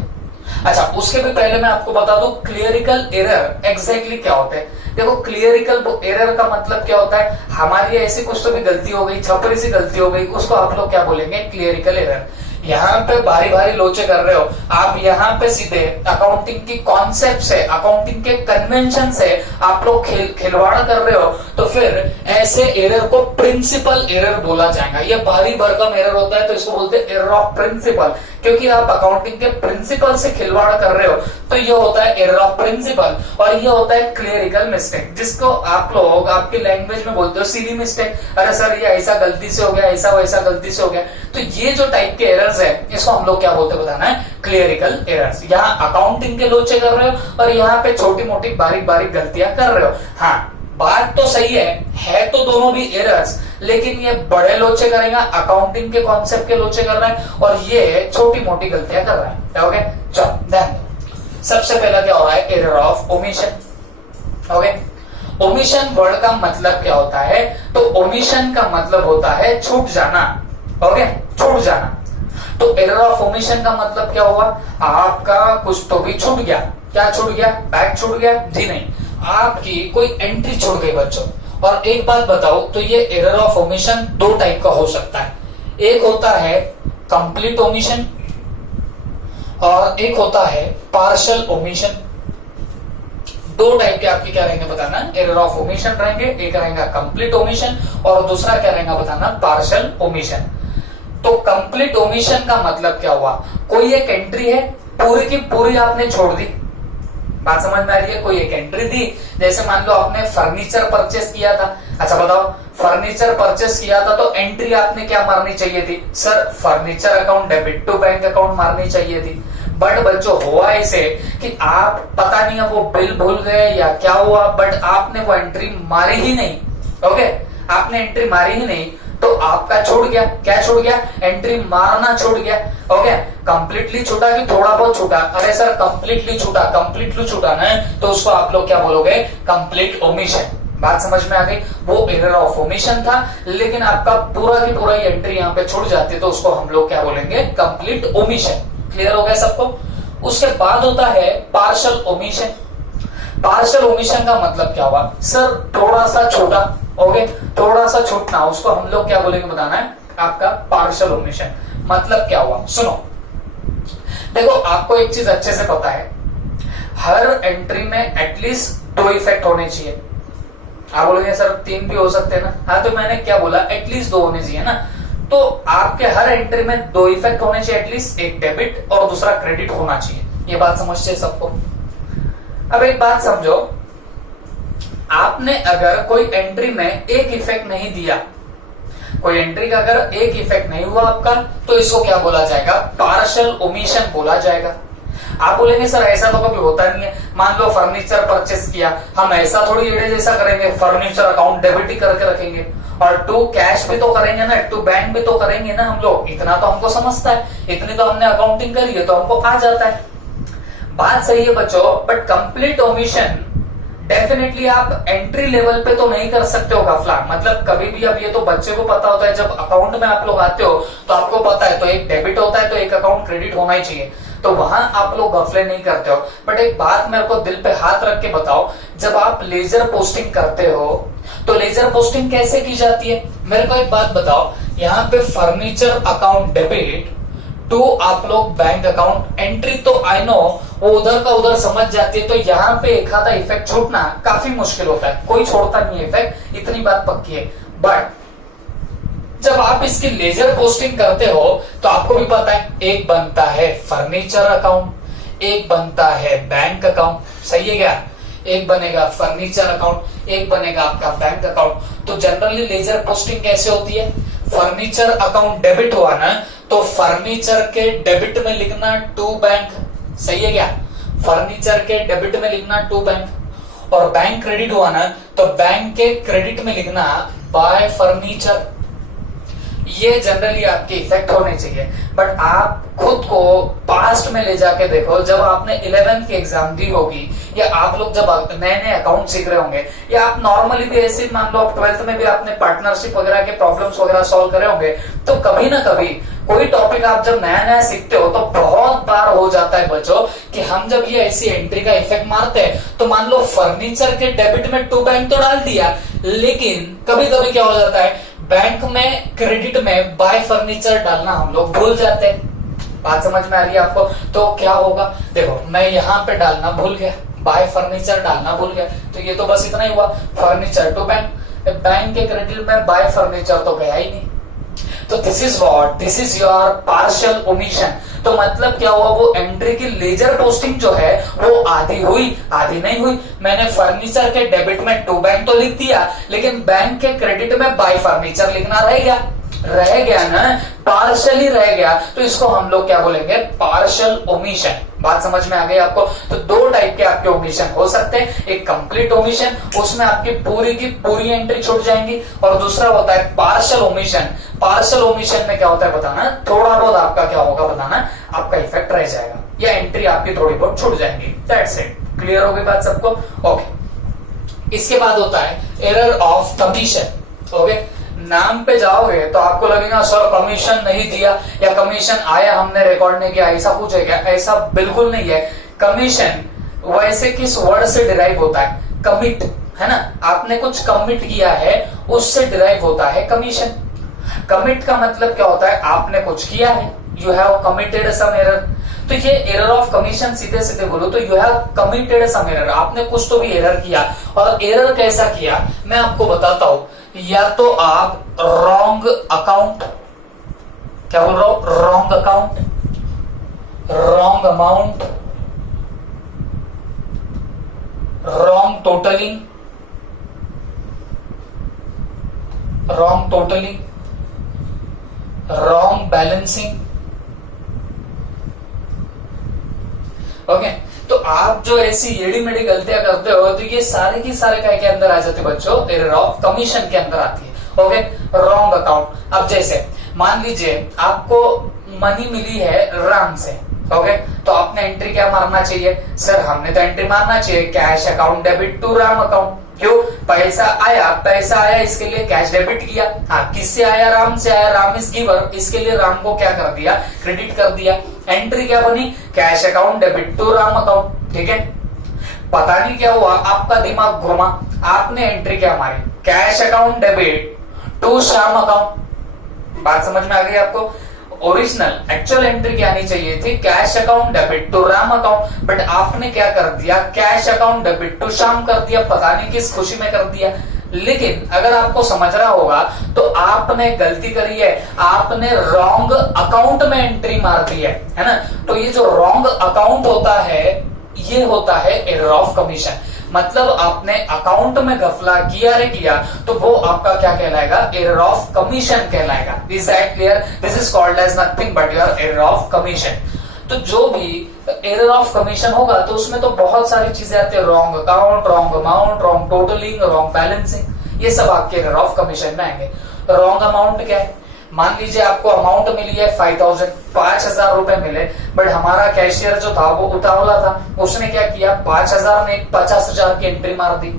अच्छा, उसके भी पहले मैं आपको बता दूं क्लियरिकल एरर एग्जैक्टली क्या होते हैं। देखो, क्लियरिकल एरर का मतलब क्या होता है, हमारी ऐसी कुछ तो भी गलती हो गई, छपरी सी गलती हो गई, उसको आप लोग क्या बोलेंगे, क्लियरिकल एरर। यहाँ पे भारी भारी लोचे कर रहे हो आप, यहाँ पे सीधे अकाउंटिंग की कॉन्सेप्ट से, अकाउंटिंग के कन्वेंशन से आप लोग खिलवाड़ कर रहे हो, तो फिर ऐसे एरर को प्रिंसिपल एरर बोला जाएगा। ये भारी भरकम एरर होता है तो इसको बोलते हैं एरर ऑफ प्रिंसिपल, क्योंकि आप अकाउंटिंग के प्रिंसिपल से खिलवाड़ कर रहे हो, तो ये होता है एरर ऑफ प्रिंसिपल। और ये होता है क्लियरिकल मिस्टेक, जिसको आप लोग आपकी लैंग्वेज में बोलते हो सीली मिस्टेक। अरे सर ये ऐसा गलती से हो गया, ऐसा वैसा गलती से हो गया। तो ये जो टाइप के एरर्स है इसको हम लोग क्या बोलते हैं बताना है, क्लियरिकल एरर्स। यहाँ अकाउंटिंग के लोचे कर रहे हो और यहाँ पे छोटी मोटी बारीक बारीक गलतियां कर रहे हो। हाँ, बात तो सही है तो दोनों भी एरर्स, लेकिन ये बड़े लोचे करेगा, अकाउंटिंग के कॉन्सेप्ट के लोचे कर रहा है, और ये छोटी मोटी गलतियां कर रहा है। ओके, चलो ध्यान दो। सबसे पहला क्या हो रहा है, error of omission. Okay, omission word का मतलब क्या होता है, तो ओमिशन का मतलब होता है छूट जाना। ओके, छूट जाना। तो एरर ऑफ ओमिशन का मतलब क्या हुआ, आपका कुछ तो भी छूट गया। क्या छूट गया, बैग छूट गया जी नहीं, आपकी कोई एंट्री छूट गई बच्चों। और एक बात बताओ, तो ये एरर ऑफ ओमिशन 2 टाइप का हो सकता है। एक होता है कंप्लीट ओमिशन और एक होता है पार्शियल ओमिशन। 2 टाइप के आपके क्या रहेंगे बताना, एरर ऑफ ओमिशन रहेंगे। एक रहेगा कंप्लीट ओमिशन और दूसरा क्या रहेगा बताना, पार्शियल ओमिशन। तो कंप्लीट ओमिशन का मतलब क्या हुआ, कोई एक एंट्री है पूरी की पूरी आपने छोड़ दी। बात समझ में आ रही है, कोई एक एंट्री दी, जैसे मान लो आपने फर्नीचर परचेस किया था। अच्छा बताओ, फर्नीचर परचेस किया था तो एंट्री आपने क्या मारनी चाहिए थी, sir furniture account debit to bank account मारनी चाहिए थी। बट बच्चों हुआ ऐसे कि आप पता नहीं वो बिल भूल गए या क्या हुआ, बट आपने वो एंट्री मारी ही नहीं। ओके, आपने एंट्री मारी ही नहीं, तो आपका छूट गया। क्या छूट गया, एंट्री मारना छूट गया। ओके, कंप्लीटली छूटा कि थोड़ा बहुत छूटा, अरे सर कंप्लीटली छूटा, कंप्लीटली छूटा ना, तो उसको आप लोग क्या बोलोगे, कंप्लीट ओमिशन। बात समझ में आ गई, वो एरर ऑफ ओमिशन था, लेकिन आपका पूरा की पूरा एंट्री यहाँ पे छूट जाती है, तो उसको हम लोग क्या बोलेंगे, कंप्लीट ओमिशन। क्लियर हो गया सबको। उसके बाद होता है पार्शियल ओमिशन। पार्शियल ओमिशन का मतलब क्या हुआ, सर थोड़ा सा छोटा, ओके, थोड़ा सा छूटना, उसको हम लोग क्या बोलेंगे बताना है, आपका पार्शियल ओमिशन। मतलब क्या हुआ, सुनो, देखो आपको एक चीज अच्छे से पता है, हर एंट्री में एटलीस्ट 2 इफेक्ट होने चाहिए। आप बोलेंगे सर 3 भी हो सकते हैं ना, हाँ तो मैंने क्या बोला, एटलीस्ट 2 होने चाहिए ना। तो आपके हर एंट्री में 2 इफेक्ट होने चाहिए एटलीस्ट, एक डेबिट और दूसरा क्रेडिट होना चाहिए। ये बात समझते सबको। अब एक बात समझो, आपने अगर कोई एंट्री में एक इफेक्ट नहीं दिया, कोई एंट्री का अगर एक इफेक्ट नहीं हुआ आपका, तो इसको क्या बोला जाएगा, पार्शियल ओमिशन बोला जाएगा। आप बोलेंगे सर ऐसा तो कभी होता नहीं है, मान लो फर्नीचर परचेस किया, हम ऐसा थोड़ी एडे जैसा करेंगे, फर्नीचर अकाउंट डेबिट ही करके रखेंगे, और टू कैश भी तो करेंगे ना, टू बैंक भी तो करेंगे ना हम लोग। इतना तो हमको समझता है, इतनी तो हमने अकाउंटिंग करी है, तो हमको आ जाता है। बात सही है बच्चों, बट कंप्लीट ओमिशन डेफिनेटली आप एंट्री लेवल पे तो नहीं कर सकते हो गफला। मतलब कभी भी, अब ये तो बच्चे को पता होता है, जब अकाउंट में आप लोग आते हो तो आपको पता है, तो एक डेबिट होता है तो एक अकाउंट क्रेडिट होना ही चाहिए, तो वहां आप लोग गफले नहीं करते हो। बट एक बात मेरे को दिल पे हाथ रख के बताओ, जब आप लेजर पोस्टिंग करते हो तो लेजर पोस्टिंग कैसे की जाती है, मेरे को एक बात बताओ। यहाँ पे फर्नीचर अकाउंट डेबिट टू आप लोग बैंक अकाउंट एंट्री, तो आई नो वो उधर का उधर समझ जाती है, तो यहाँ पे एक आधा इफेक्ट छूटना काफी मुश्किल होता है, कोई छोड़ता नहीं है इफेक्ट, इतनी बात पक्की है। बट जब आप इसकी लेजर पोस्टिंग करते हो तो आपको भी पता है, एक बनता है फर्नीचर अकाउंट, एक बनता है बैंक अकाउंट, सही है क्या? एक बनेगा फर्नीचर अकाउंट, एक बनेगा आपका बैंक अकाउंट। तो जनरली लेजर पोस्टिंग कैसे होती है? फर्नीचर अकाउंट डेबिट हुआ ना, तो फर्नीचर के डेबिट में लिखना टू बैंक, सही है क्या? फर्नीचर के डेबिट में लिखना टू बैंक। और बैंक क्रेडिट हुआ ना, तो बैंक के क्रेडिट में लिखना बाय फर्नीचर। ये जनरली आपके इफेक्ट होने चाहिए, बट आप खुद को पास्ट में ले जाके देखो, जब आपने 11th की एग्जाम दी होगी, या आप लोग जब नए नए अकाउंट सीख रहे होंगे, या आप नॉर्मली भी ऐसे मान लो आप 12th में भी आपने पार्टनरशिप वगैरह के प्रॉब्लम्स वगैरह सॉल्व करे होंगे, तो कभी ना कभी कोई टॉपिक आप जब नया नया सीखते हो तो बहुत बार हो जाता है बच्चों कि हम जब ये ऐसी एंट्री का इफेक्ट मारते हैं, तो मान लो फर्नीचर के डेबिट में टू बैंक तो डाल दिया, लेकिन कभी कभी क्या हो जाता है, बैंक में क्रेडिट में बाय फर्नीचर डालना हम लोग भूल जाते हैं। बात समझ में आ रही है आपको? तो क्या होगा, देखो मैं यहाँ पे डालना भूल गया, बाय फर्नीचर डालना भूल गया, तो ये तो बस इतना ही हुआ, फर्नीचर टू बैंक, बैंक के क्रेडिट में बाय फर्नीचर तो गया ही नहीं। तो this is what, this is your partial omission. तो मतलब क्या हुआ, वो एंट्री की लेजर पोस्टिंग जो है वो आधी हुई, आधी नहीं हुई। मैंने फर्नीचर के डेबिट में टू बैंक तो लिख दिया, लेकिन बैंक के क्रेडिट में बाय फर्नीचर लिखना रह गया ना, पार्शियली रह गया, तो इसको हम लोग क्या बोलेंगे, पार्शियल ओमिशन। बात समझ में आ गई आपको? तो दो टाइप के आपके ओमिशन हो सकते हैं, एक कंप्लीट ओमिशन, उसमें आपकी पूरी की पूरी एंट्री छूट जाएंगी, और दूसरा होता है पार्शियल ओमिशन। पार्शियल ओमिशन में क्या होता है बताना, थोड़ा बहुत आपका क्या होगा बताना, आपका इफेक्ट रह जाएगा, या एंट्री आपकी थोड़ी बहुत छूट जाएंगी। That's it. क्लियर हो गई बात सबको? ओके। इसके बाद होता है एरर ऑफ कमीशन। ओके, नाम पे जाओगे तो आपको लगेगा सर कमीशन नहीं दिया, या कमीशन आया हमने रिकॉर्ड नहीं किया, ऐसा पूछेगा। ऐसा बिल्कुल नहीं है। कमीशन वैसे किस वर्ड से डिराइव होता है? कमिट, है ना, आपने कुछ कमिट किया है, उससे डिराइव होता है कमीशन। कमिट का मतलब क्या होता है, आपने कुछ किया है, you have committed some error. तो ये एरर ऑफ कमीशन सीधे सीधे बोलो तो you have committed some error, आपने कुछ तो भी एरर किया। और एरर कैसा किया मैं आपको बताता हूं। या तो आप रॉन्ग अकाउंट, क्या बोल रहा हूं, wrong account, wrong amount, wrong totalling, wrong balancing. Okay, तो आप जो ऐसी येड़ी मेड़ी गलतियां करते हो, तो ये सारे की सारे क्या के अंदर आ जाते बच्चों, एरर ऑफ कमीशन के अंदर आती है। Okay, wrong account. अब जैसे मान लीजिए आपको मनी मिली है राम से, ओके, तो आपने एंट्री क्या मारना चाहिए? सर हमने तो एंट्री मारना चाहिए cash account debit to Ram account. क्यों? पैसा आया, इसके लिए कैश डेबिट किया। हाँ, किससे आया? राम से आया, राम इज गिवर, इसके लिए राम को क्या कर दिया? क्रेडिट कर दिया। एंट्री क्या बनी? Cash account debit to Ram account. ठीक है, पता नहीं क्या हुआ, आपका दिमाग घुमा, आपने एंट्री क्या मारी? Cash account debit to Shyam account. बात समझ में आ गई आपको? ओरिजिनल एक्चुअल एंट्री क्या आनी चाहिए थी? Cash account debit to Ram account, but आपने क्या कर दिया? Cash account debit to Shyam कर दिया, पता नहीं किस खुशी में कर दिया। लेकिन अगर आपको समझ रहा होगा तो आपने गलती करी है, आपने रॉन्ग अकाउंट में एंट्री मार दी है ना। तो ये जो रॉन्ग अकाउंट होता है, ये होता है एरर ऑफ कमीशन। मतलब आपने अकाउंट में घपला किया तो वो आपका क्या कहलाएगा? एरर ऑफ कमीशन कहलाएगा। Is that clear? This is called as nothing but your error of commission. तो जो भी एरर ऑफ कमीशन होगा तो उसमें तो बहुत सारी चीजें आती है, wrong account, wrong amount, wrong totalling, wrong balancing, ये सब आपके एरर ऑफ कमीशन में आएंगे। रॉन्ग अमाउंट क्या है? मान लीजिए आपको अमाउंट मिली है 5,000 रुपए मिले, बट हमारा कैशियर जो था वो उतावला था, उसने क्या किया? 5,000 में 50,000 की एंट्री मार दी,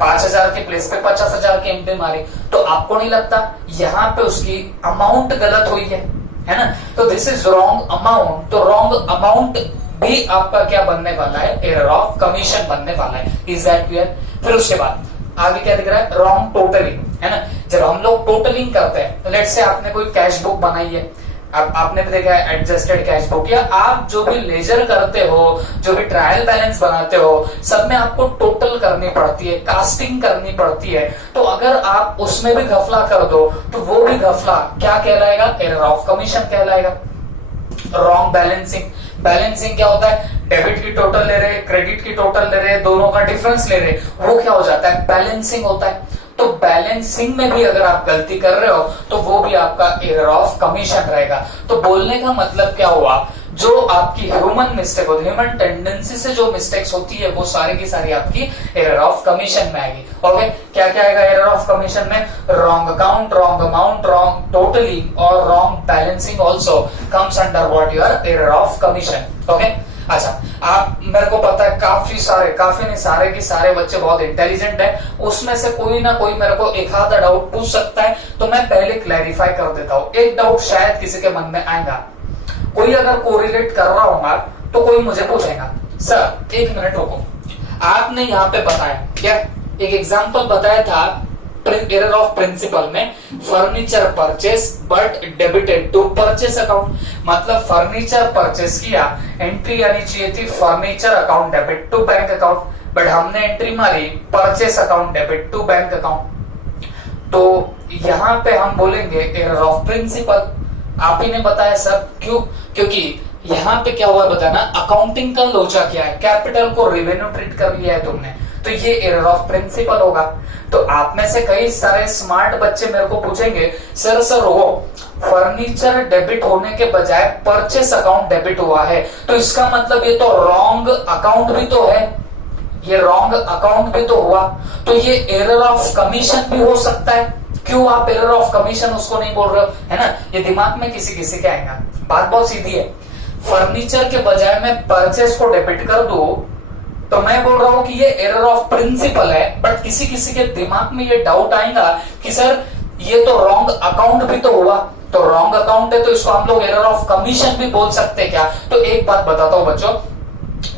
5,000 के प्लेस पे 50,000 की एंट्री मारी। तो आपको नहीं लगता यहाँ पे उसकी अमाउंट गलत हुई है ना? तो दिस इज रॉन्ग अमाउंट। तो रॉन्ग अमाउंट भी आपका क्या बनने वाला है? एरर ऑफ कमीशन बनने वाला है। Is that clear? फिर उसके बाद आगे क्या दिख रहा है? रॉन्ग टोटलिंग, है ना। जब हम लोग टोटलिंग करते हैं, लेट्स से आपने कोई कैश बुक बनाई है, अब आपने भी देखा है एडजस्टेड कैश बुक, या आप जो भी लेजर करते हो, जो भी ट्रायल बैलेंस बनाते हो, सब में आपको टोटल करनी पड़ती है, कास्टिंग करनी पड़ती है। तो अगर आप उसमें भी घपला कर दो तो वो भी घपला क्या कहलाएगा? एरर ऑफ कमीशन कहलाएगा। रॉन्ग बैलेंसिंग, बैलेंसिंग क्या होता है? डेबिट की टोटल ले रहे, क्रेडिट की टोटल ले रहे, दोनों का डिफरेंस ले रहे, वो क्या हो जाता है? बैलेंसिंग होता है। तो बैलेंसिंग में भी अगर आप गलती कर रहे हो तो वो भी आपका एरर ऑफ कमीशन रहेगा। तो बोलने का मतलब क्या हुआ, जो आपकी ह्यूमन मिस्टेक होती है, ह्यूमन टेंडेंसी से जो मिस्टेक्स होती है वो सारी की सारी आपकी एरर ऑफ कमीशन में आएगी। ओके, क्या क्या आएगा एरर ऑफ कमीशन में? Wrong account, wrong amount, wrong totalling और wrong balancing also comes under what your error of commission. Okay, अच्छा, आप मेरे को पता है काफी नहीं, सारे के सारे बच्चे बहुत इंटेलिजेंट हैं, उसमें से कोई ना कोई मेरे को एक आधा डाउट पूछ सकता है, तो मैं पहले क्लैरिफाई कर देता हूं। एक डाउट शायद किसी के मन में आएगा, कोई अगर कोरिलेट कर रहा होगा तो कोई मुझे पूछेगा, सर एक मिनट रुको, आपने यहाँ पे बताया क्या, एक एग्जाम्पल बताया था एरर ऑफ प्रिंसिपल में, furniture purchase but debited to purchase account. मतलब फर्नीचर परचेस किया, एंट्री आनी चाहिए थी furniture account debit to bank account, but हमने एंट्री मारी purchase account debit to bank account. तो यहाँ पे हम बोलेंगे एरर ऑफ प्रिंसिपल। आप ही ने बताया सर, क्यों? क्योंकि यहाँ पे क्या हुआ बताना, अकाउंटिंग का लोचा क्या है, कैपिटल को रेवेन्यू ट्रीट कर लिया है तुमने, तो ये एरर ऑफ प्रिंसिपल होगा। तो आप में से कई सारे स्मार्ट बच्चे मेरे को पूछेंगे, सर वो फर्नीचर डेबिट होने के बजाय परचेस अकाउंट डेबिट हुआ है, तो इसका मतलब ये तो रॉन्ग अकाउंट भी तो है, ये रॉन्ग अकाउंट भी तो हुआ, तो ये एरर ऑफ कमीशन भी हो सकता है। क्यों आप एरर ऑफ कमीशन उसको नहीं बोल रहे हो, है ना? ये दिमाग में किसी किसी के आएगा। बात बहुत सीधी है, फर्नीचर के बजाय मैं परचेस को डेबिट कर दूं तो मैं बोल रहा हूं कि ये एरर ऑफ प्रिंसिपल है, बट किसी किसी के दिमाग में ये डाउट आएगा कि सर ये तो रॉन्ग अकाउंट भी तो हुआ, तो रॉन्ग अकाउंट है तो इसको हम लोग एरर ऑफ कमीशन भी बोल सकते हैं क्या? तो एक बात बताता हूं बच्चों,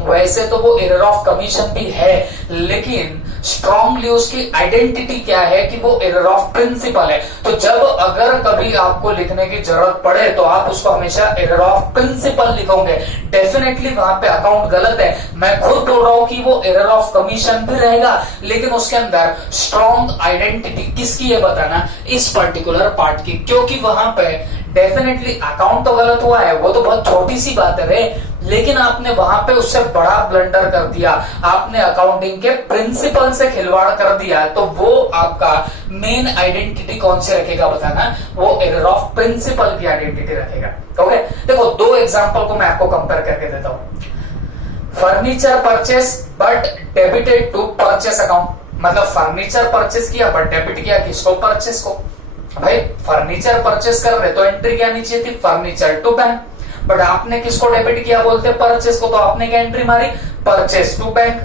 वैसे तो वो एरर ऑफ कमीशन भी है, लेकिन स्ट्रांगली उसकी आइडेंटिटी क्या है कि वो एरर ऑफ प्रिंसिपल है। तो जब अगर कभी आपको लिखने की जरूरत पड़े तो आप उसको हमेशा एरर ऑफ प्रिंसिपल लिखोगे। डेफिनेटली वहां पे अकाउंट गलत है, मैं खुद बोल रहा हूं कि वो एरर ऑफ कमीशन भी रहेगा, लेकिन उसके अंदर स्ट्रॉन्ग आइडेंटिटी किसकी है बताना, इस पर्टिकुलर पार्ट की, क्योंकि वहां पे डेफिनेटली अकाउंट तो गलत हुआ है, वो तो बहुत छोटी सी बात है रे, लेकिन आपने वहां पे उससे बड़ा ब्लंडर कर दिया, आपने अकाउंटिंग के प्रिंसिपल से खिलवाड़ कर दिया, तो वो आपका मेन आइडेंटिटी कौन से रखेगा बताना, वो एरर ऑफ प्रिंसिपल की आइडेंटिटी रखेगा। ओके, देखो दो एग्जांपल को मैं आपको कंपेयर करके देता हूं। Furniture purchase but debited to purchase account, मतलब फर्नीचर परचेस किया बट डेबिट किया किसको, परचेस को। भाई फर्नीचर परचेस कर रहे तो एंट्री क्या नीचे थी, फर्नीचर टू बैंक, बट आपने किसको डेबिट किया बोलते, परचेस को, तो आपने क्या एंट्री मारी, परचेस टू बैंक।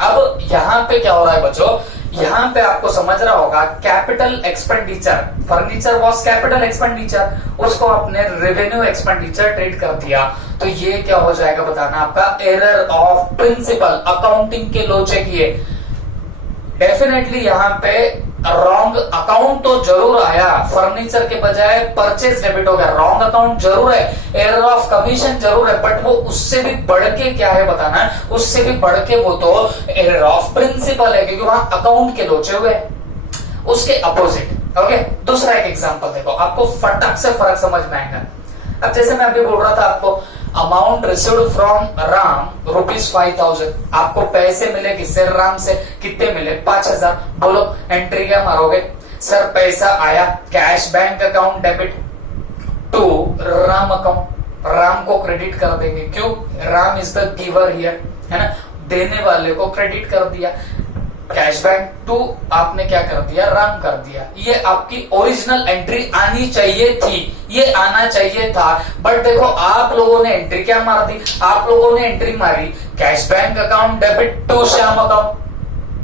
अब यहां पे क्या हो रहा है बच्चों, यहां पे आपको समझ रहा होगा capital expenditure, furniture was capital expenditure, उसको आपने रेवेन्यू एक्सपेंडिचर ट्रीट कर दिया, तो ये क्या हो जाएगा बताना, आपका एरर ऑफ प्रिंसिपल, अकाउंटिंग के लोचे किए। डेफिनेटली यहां पे रॉन्ग अकाउंट तो जरूर आया, फर्नीचर के बजाय परचेज डेबिट हो गया, रॉन्ग अकाउंट जरूर है, एरर ऑफ कमीशन जरूर है, बट वो उससे भी बढ़ के क्या है बताना, उससे भी बढ़ के वो तो एरर ऑफ प्रिंसिपल है, क्योंकि वहां अकाउंट के लोचे हुए, उसके अपोजिट। ओके, दूसरा एक एग्जांपल देखो, आपको फटाक से फर्क समझ में आएगा। अब जैसे मैं अभी बोल रहा था आपको, अमाउंट रिसीव्ड फ्रॉम राम ₹5000, आपको पैसे मिले किससे, राम से, कितने मिले, 5000। बोलो एंट्री क्या मारोगे, सर पैसा आया cash bank account debit to Ram account, Ram को क्रेडिट कर देंगे, क्यों, Ram is the giver here, है ना, देने वाले को क्रेडिट कर दिया, कैश बैंक टू आपने क्या कर दिया, राम कर दिया। ये आपकी ओरिजिनल एंट्री आनी चाहिए थी, ये आना चाहिए था, बट देखो आप लोगों ने एंट्री क्या मार दी, आप लोगों ने एंट्री मारी cash bank account debit to Shyam account,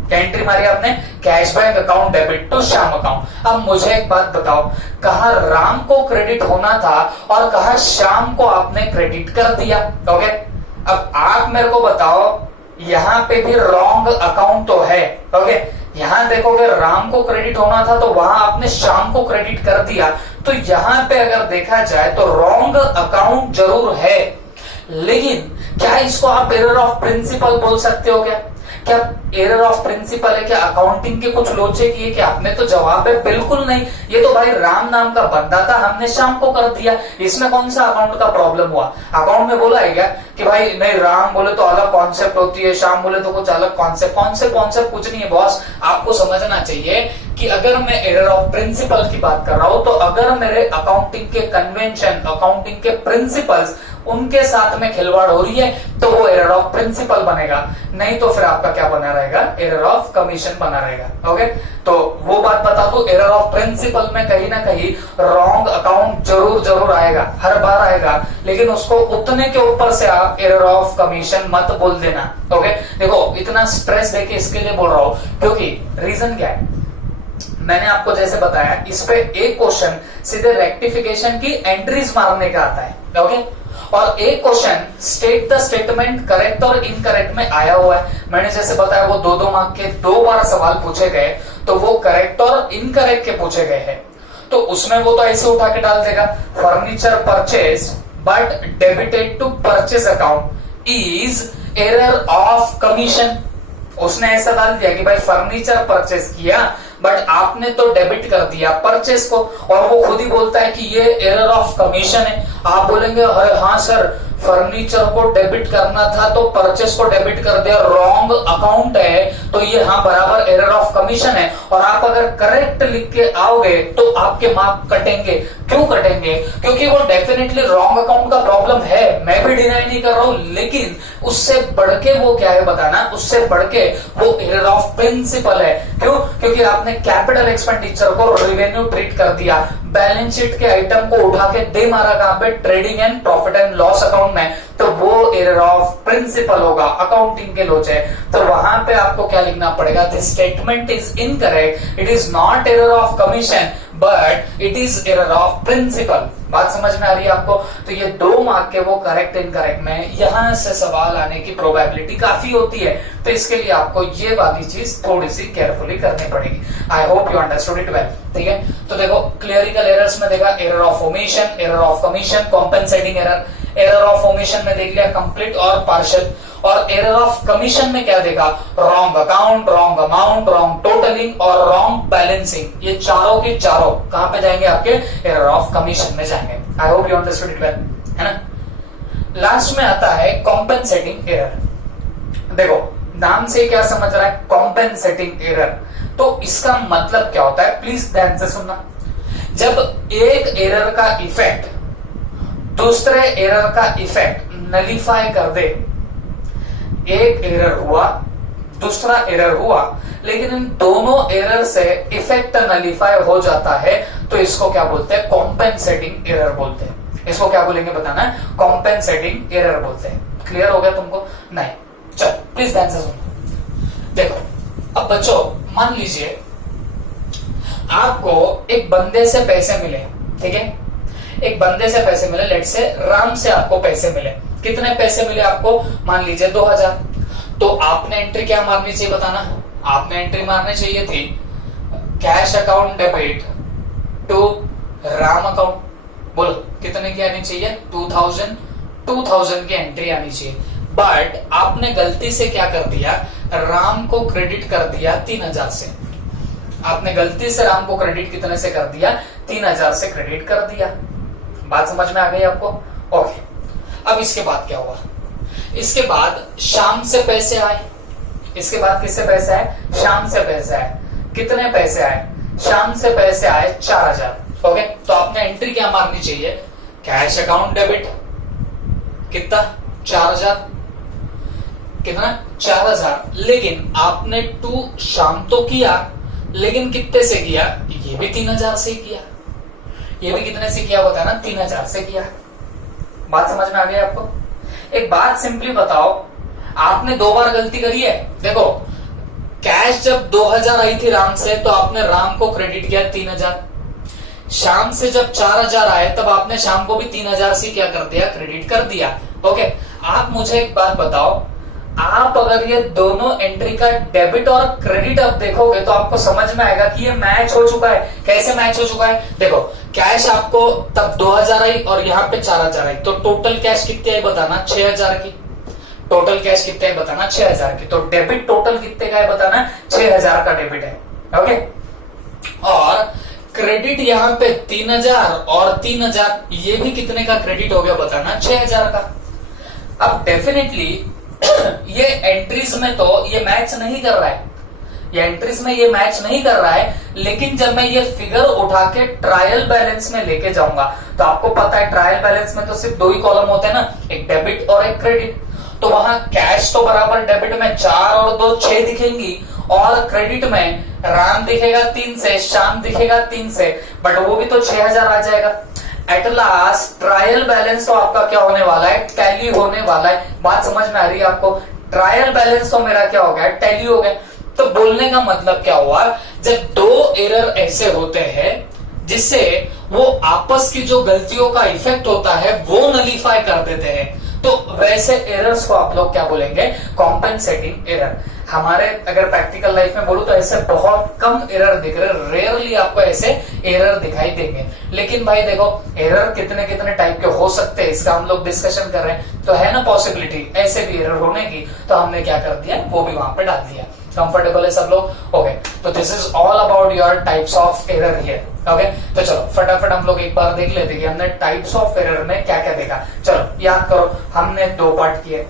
क्या एंट्री मारी आपने, cash bank account debit to Shyam account. अब मुझे एक बात बताओ, कहा राम को क्रेडिट होना था और कहा श्याम को आपने क्रेडिट कर दिया। ओके, अब आप मेरे को बताओ, यहां पे भी रॉन्ग अकाउंट तो है। ओके, यहां देखोगे राम को क्रेडिट होना था तो वहां आपने श्याम को क्रेडिट कर दिया, तो यहां पे अगर देखा जाए तो रॉन्ग अकाउंट जरूर है, लेकिन क्या इसको आप एरर ऑफ प्रिंसिपल बोल सकते हो? क्या एरर ऑफ प्रिंसिपल है? क्या अकाउंटिंग के कुछ लोचे किए? कि आपने तो जवाब है बिल्कुल नहीं, ये तो भाई राम नाम का बंदा था, हमने श्याम को कर दिया, इसमें कौन सा अकाउंट का प्रॉब्लम हुआ? अकाउंट में बोला है क्या कि भाई नहीं राम बोले तो अलग कॉन्सेप्ट होती है, श्याम बोले तो कुछ अलग कॉन्सेप्ट? कॉन्सेप्ट कुछ नहीं है बॉस, आपको समझना चाहिए कि अगर मैं एरर ऑफ प्रिंसिपल की बात कर रहा हूं तो अगर मेरे अकाउंटिंग के कन्वेंशन, अकाउंटिंग के प्रिंसिपल्स, उनके साथ में खिलवाड़ हो रही है तो वो एरर ऑफ प्रिंसिपल बनेगा, नहीं तो फिर आपका क्या बना रहेगा? एरर ऑफ कमीशन बना रहेगा। ओके, तो वो बात बता दो, एरर ऑफ प्रिंसिपल में कहीं ना कहीं रॉन्ग अकाउंट जरूर आएगा, हर बार आएगा, लेकिन उसको उतने के ऊपर से आप एरर ऑफ कमीशन मत बोल देना। ओके, देखो इतना स्ट्रेस देके इसके लिए बोल रहा हूं क्योंकि रीजन क्या है, मैंने आपको जैसे बताया इस पे एक क्वेश्चन सीधे रेक्टिफिकेशन की एंट्रीज मारने का आता है। ओके, और एक question state the statement correct और इनकरेक्ट में आया हुआ है। मैंने जैसे बताया वो 2-2 मार्क के 2 बार सवाल पूछे गए, तो वो करेक्ट और इनकरेक्ट के पूछे गए हैं। तो उसमें वो तो ऐसे उठा के डाल देगा, furniture purchase but debited to purchase account is error of commission. उसने ऐसा डाल दिया कि भाई फर्नीचर परचेज किया बट आपने तो डेबिट कर दिया परचेज को, और वो खुद ही बोलता है कि ये एरर ऑफ कमीशन है। आप बोलेंगे हाँ सर फर्नीचर को डेबिट करना था तो परचेज को डेबिट कर दिया, रॉन्ग अकाउंट है, तो ये हाँ बराबर एरर ऑफ कमीशन है। और आप अगर करेक्ट लिख के आओगे तो आपके मार्क कटेंगे। क्यों कटेंगे? क्योंकि वो डेफिनेटली रॉन्ग अकाउंट का प्रॉब्लम है, मैं भी डिनाई नहीं कर रहा हूं, लेकिन उससे बढ़ के वो क्या है बताना, उससे बढ़ के वो एरर ऑफ प्रिंसिपल है। क्यों? क्योंकि आपने कैपिटल एक्सपेंडिचर को रेवेन्यू ट्रीट कर दिया, बैलेंस शीट के आइटम को उठा के दे मारा कहां पे? Trading and profit and loss account में, तो वो एरर ऑफ प्रिंसिपल होगा, अकाउंटिंग के लोच है। तो वहां पे आपको क्या लिखना पड़ेगा? This statement is incorrect, it is not error of commission but it is error of principle. बात समझ में आ रही है आपको? तो ये 2 मार्क के वो करेक्ट इनकरेक्ट में यहां से सवाल आने की प्रोबेबिलिटी काफी होती है, तो इसके लिए आपको ये वाली चीज थोड़ी सी केयरफुली करनी पड़ेगी। आई hope you understood it well. ठीक है, तो देखो क्लियरिकल एरर्स में देखा error of omission, error of commission, compensating error. Error of omission में देख लिया कंप्लीट और पार्शियल, और एरर ऑफ कमीशन में क्या देखा? Wrong account, wrong amount, wrong totalling और रॉन्ग बैलेंसिंग। ये चारों के चारों कहां पे जाएंगे? आपके एरर ऑफ कमीशन में जाएंगे। आई hope you understood it well, है ना। लास्ट में आता है कॉम्पेंसेटिंग एरर। देखो नाम से क्या समझ रहा है? Compensating error. तो इसका मतलब क्या होता है? प्लीज ध्यान से सुनना। जब एक एरर का इफेक्ट दूसरे एरर का इफेक्ट नलीफाई कर दे, एक एरर हुआ दूसरा एरर हुआ, लेकिन इन दोनों एरर से इफेक्ट नलीफाई हो जाता है, तो इसको क्या बोलते हैं? कॉम्पेंसेटिंग एरर बोलते हैं। इसको क्या बोलेंगे बताना है? कॉम्पेंसेटिंग एरर बोलते हैं। क्लियर हो गया तुमको? नहीं, चलो प्लीज ध्यान से सुनो। देखो अब बच्चों मान लीजिए आपको एक बंदे से पैसे मिले, ठीक है, एक बंदे से पैसे मिले, लेट से राम से आपको पैसे मिले। कितने पैसे मिले आपको? मान लीजिए 2000। तो आपने एंट्री क्या मारनी चाहिए बताना? आपने एंट्री मारनी चाहिए थी cash account debit to Ram account. बोलो कितने की आनी चाहिए? 2000 की एंट्री आनी चाहिए। बट आपने गलती से क्या कर दिया? राम को क्रेडिट कर दिया 3000 से। आपने गलती से राम को क्रेडिट कितने से कर दिया? 3000 से क्रेडिट कर दिया। बात समझ में आ गई आपको? ओके, अब इसके बाद क्या हुआ? इसके बाद शाम से पैसे आए। इसके बाद किससे पैसे आए? शाम से पैसे आए। कितने पैसे आए? शाम से पैसे आए 4000। ओके, तो आपने एंट्री क्या मारनी चाहिए? कैश अकाउंट डेबिट कितना? 4000। कितना? 4000। लेकिन आपने टू शाम तो किया, लेकिन कितने से किया? ये भी 3000 से किया। ये भी कितने से किया बताना? 3000 से किया। बात समझ में आ गई आपको? एक बात सिंपली बताओ, आपने 2 बार गलती करी है। देखो कैश जब 2000 आई थी राम से, तो आपने राम को क्रेडिट किया 3000। शाम से जब 4000 आए, तब आपने शाम को भी 3000 से क्या कर दिया? क्रेडिट कर दिया। ओके, आप मुझे एक बात बताओ, आप अगर ये दोनों एंट्री का डेबिट और क्रेडिट अब देखोगे तो आपको समझ में आएगा कि ये मैच हो चुका है। कैसे मैच हो चुका है? देखो, कैश आपको तब 2000 आई और यहाँ पे 4000 आई, तो टोटल कैश कितनी आई बताना? 6000 की। टोटल कैश कितने आई बताना? 6000 की। तो डेबिट टोटल कितने का है बताना? 6000 का डेबिट है। ओके, और क्रेडिट यहाँ पे 3000 और 3000, ये भी कितने का क्रेडिट हो गया बताना? 6000 का। अब डेफिनेटली ये एंट्रीज में तो ये मैच नहीं कर रहा है, ये एंट्रीज में ये मैच नहीं कर रहा है, लेकिन जब मैं ये फिगर उठा के ट्रायल बैलेंस में लेके जाऊंगा तो आपको पता है ट्रायल बैलेंस में तो सिर्फ दो ही कॉलम होते हैं ना, एक डेबिट और एक क्रेडिट। तो वहां कैश तो बराबर डेबिट में 4 और 2 6 दिखेंगी, और क्रेडिट में राम दिखेगा 3 से, श्याम दिखेगा 3 से, बट वो भी तो 6000 आ जाएगा। एट लास्ट ट्रायल बैलेंस तो आपका क्या होने वाला है? टैली होने वाला है। बात समझ में आ रही है आपको? ट्रायल बैलेंस तो मेरा क्या हो गया? टैली हो गया। तो बोलने का मतलब क्या हुआ? जब दो एरर ऐसे होते हैं जिससे वो आपस की जो गलतियों का इफेक्ट होता है वो नलीफाई कर देते हैं, तो वैसे एरर्स को आप लोग क्या बोलेंगे? Compensating error. हमारे अगर प्रैक्टिकल लाइफ में बोलूं तो ऐसे बहुत कम एरर दिख रहे, रेयरली आपको ऐसे एरर दिखाई देंगे। लेकिन भाई देखो, एरर कितने कितने टाइप के हो सकते हैं इसका हम लोग डिस्कशन कर रहे हैं, तो है ना पॉसिबिलिटी ऐसे भी एरर होने की, तो हमने क्या कर दिया? वो भी वहां पे डाल दिया। कंफर्टेबल है सब लोग? ओके, तो this is all about your types of error here. Okay, तो चलो फटाफट हम लोग एक बार देख लेते कि हमने टाइप्स ऑफ एरर में क्या क्या देखा। चलो याद करो, हमने 2 पार्ट किए।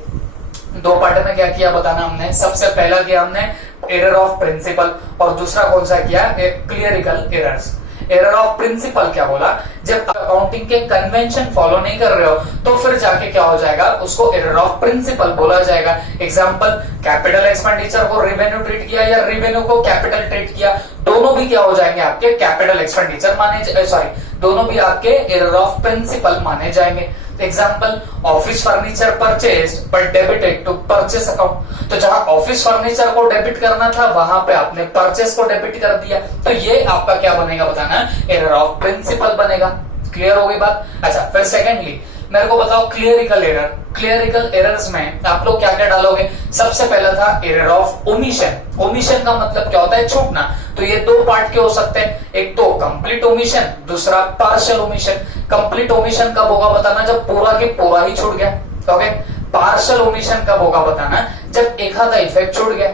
2 पार्ट में क्या किया बताना? हमने सबसे पहला किया हमने एरर ऑफ प्रिंसिपल, और दूसरा कौन सा किया? Clerical errors. Error of principle क्या बोला? जब अकाउंटिंग के कन्वेंशन फॉलो नहीं कर रहे हो तो फिर जाके क्या हो जाएगा? उसको एरर ऑफ प्रिंसिपल बोला जाएगा। एग्जांपल, कैपिटल एक्सपेंडिचर को रेवेन्यू ट्रीट किया या रेवेन्यू को कैपिटल ट्रीट किया, दोनों भी क्या हो जाएंगे? आपके कैपिटल एक्सपेंडिचर माने, सॉरी, दोनों भी आपके एरर ऑफ प्रिंसिपल माने जाएंगे। Example, office furniture purchase but debited to purchase account. तो जहां ऑफिस फर्नीचर को डेबिट करना था वहां पे आपने परचेस को डेबिट कर दिया, तो ये आपका क्या बनेगा बताना? एरर ऑफ प्रिंसिपल बनेगा। क्लियर हो गई बात? अच्छा, फिर सेकेंडली मेरे को बताओ क्लियरिकल एरर। क्लियरिकल एरर्स में आप लोग क्या क्या डालोगे? सबसे पहला था एरर ऑफ ओमिशन। ओमिशन का मतलब क्या होता है? छूटना। तो ये 2 पार्ट के हो सकते हैं, एक तो कंप्लीट ओमिशन, दूसरा पार्शियल ओमिशन। कंप्लीट ओमिशन कब होगा बताना? जब पूरा के पूरा ही छूट गया। ओके, पार्शियल ओमिशन कब होगा बताना? जब एक आधा इफेक्ट छूट गया।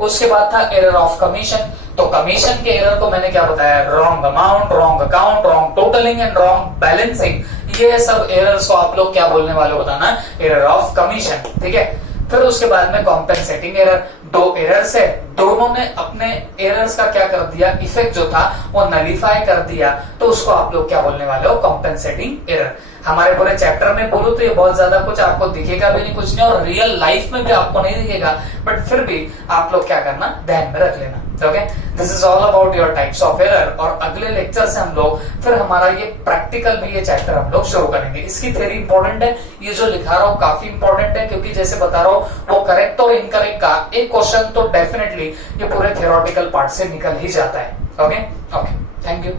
उसके बाद था एरर ऑफ कमीशन। तो कमीशन के एरर को मैंने क्या बताया? Wrong amount, wrong account, wrong totalling and wrong balancing. ये सब एरर्स को आप लोग क्या बोलने वाले बताना? Error of commission. ठीक है, फिर उसके बाद में कॉम्पेंसेटिंग एरर। 2 एरर्स है, दोनों ने अपने एरर्स का क्या कर दिया? इफेक्ट जो था वो नलीफाई कर दिया, तो उसको आप लोग क्या बोलने वाले हो? Compensating error. हमारे पूरे चैप्टर में बोलो तो ये बहुत ज्यादा कुछ आपको दिखेगा भी नहीं, कुछ नहीं, और रियल लाइफ में भी आपको नहीं दिखेगा, बट फिर भी आप लोग क्या करना? ध्यान में रख लेना। Okay, this is all about your types of error. और अगले लेक्चर से हम लोग फिर हमारा ये प्रैक्टिकल भी ये चैप्टर हम लोग शुरू करेंगे। इसकी थ्योरी इंपॉर्टेंट है, ये जो लिखा रहा हूं काफी इंपॉर्टेंट है, क्योंकि जैसे बता रहा हूं वो करेक्ट और इनकरेक्ट का एक क्वेश्चन तो डेफिनेटली ये पूरे थियोरेटिकल पार्ट से निकल ही जाता है। Okay, thank you.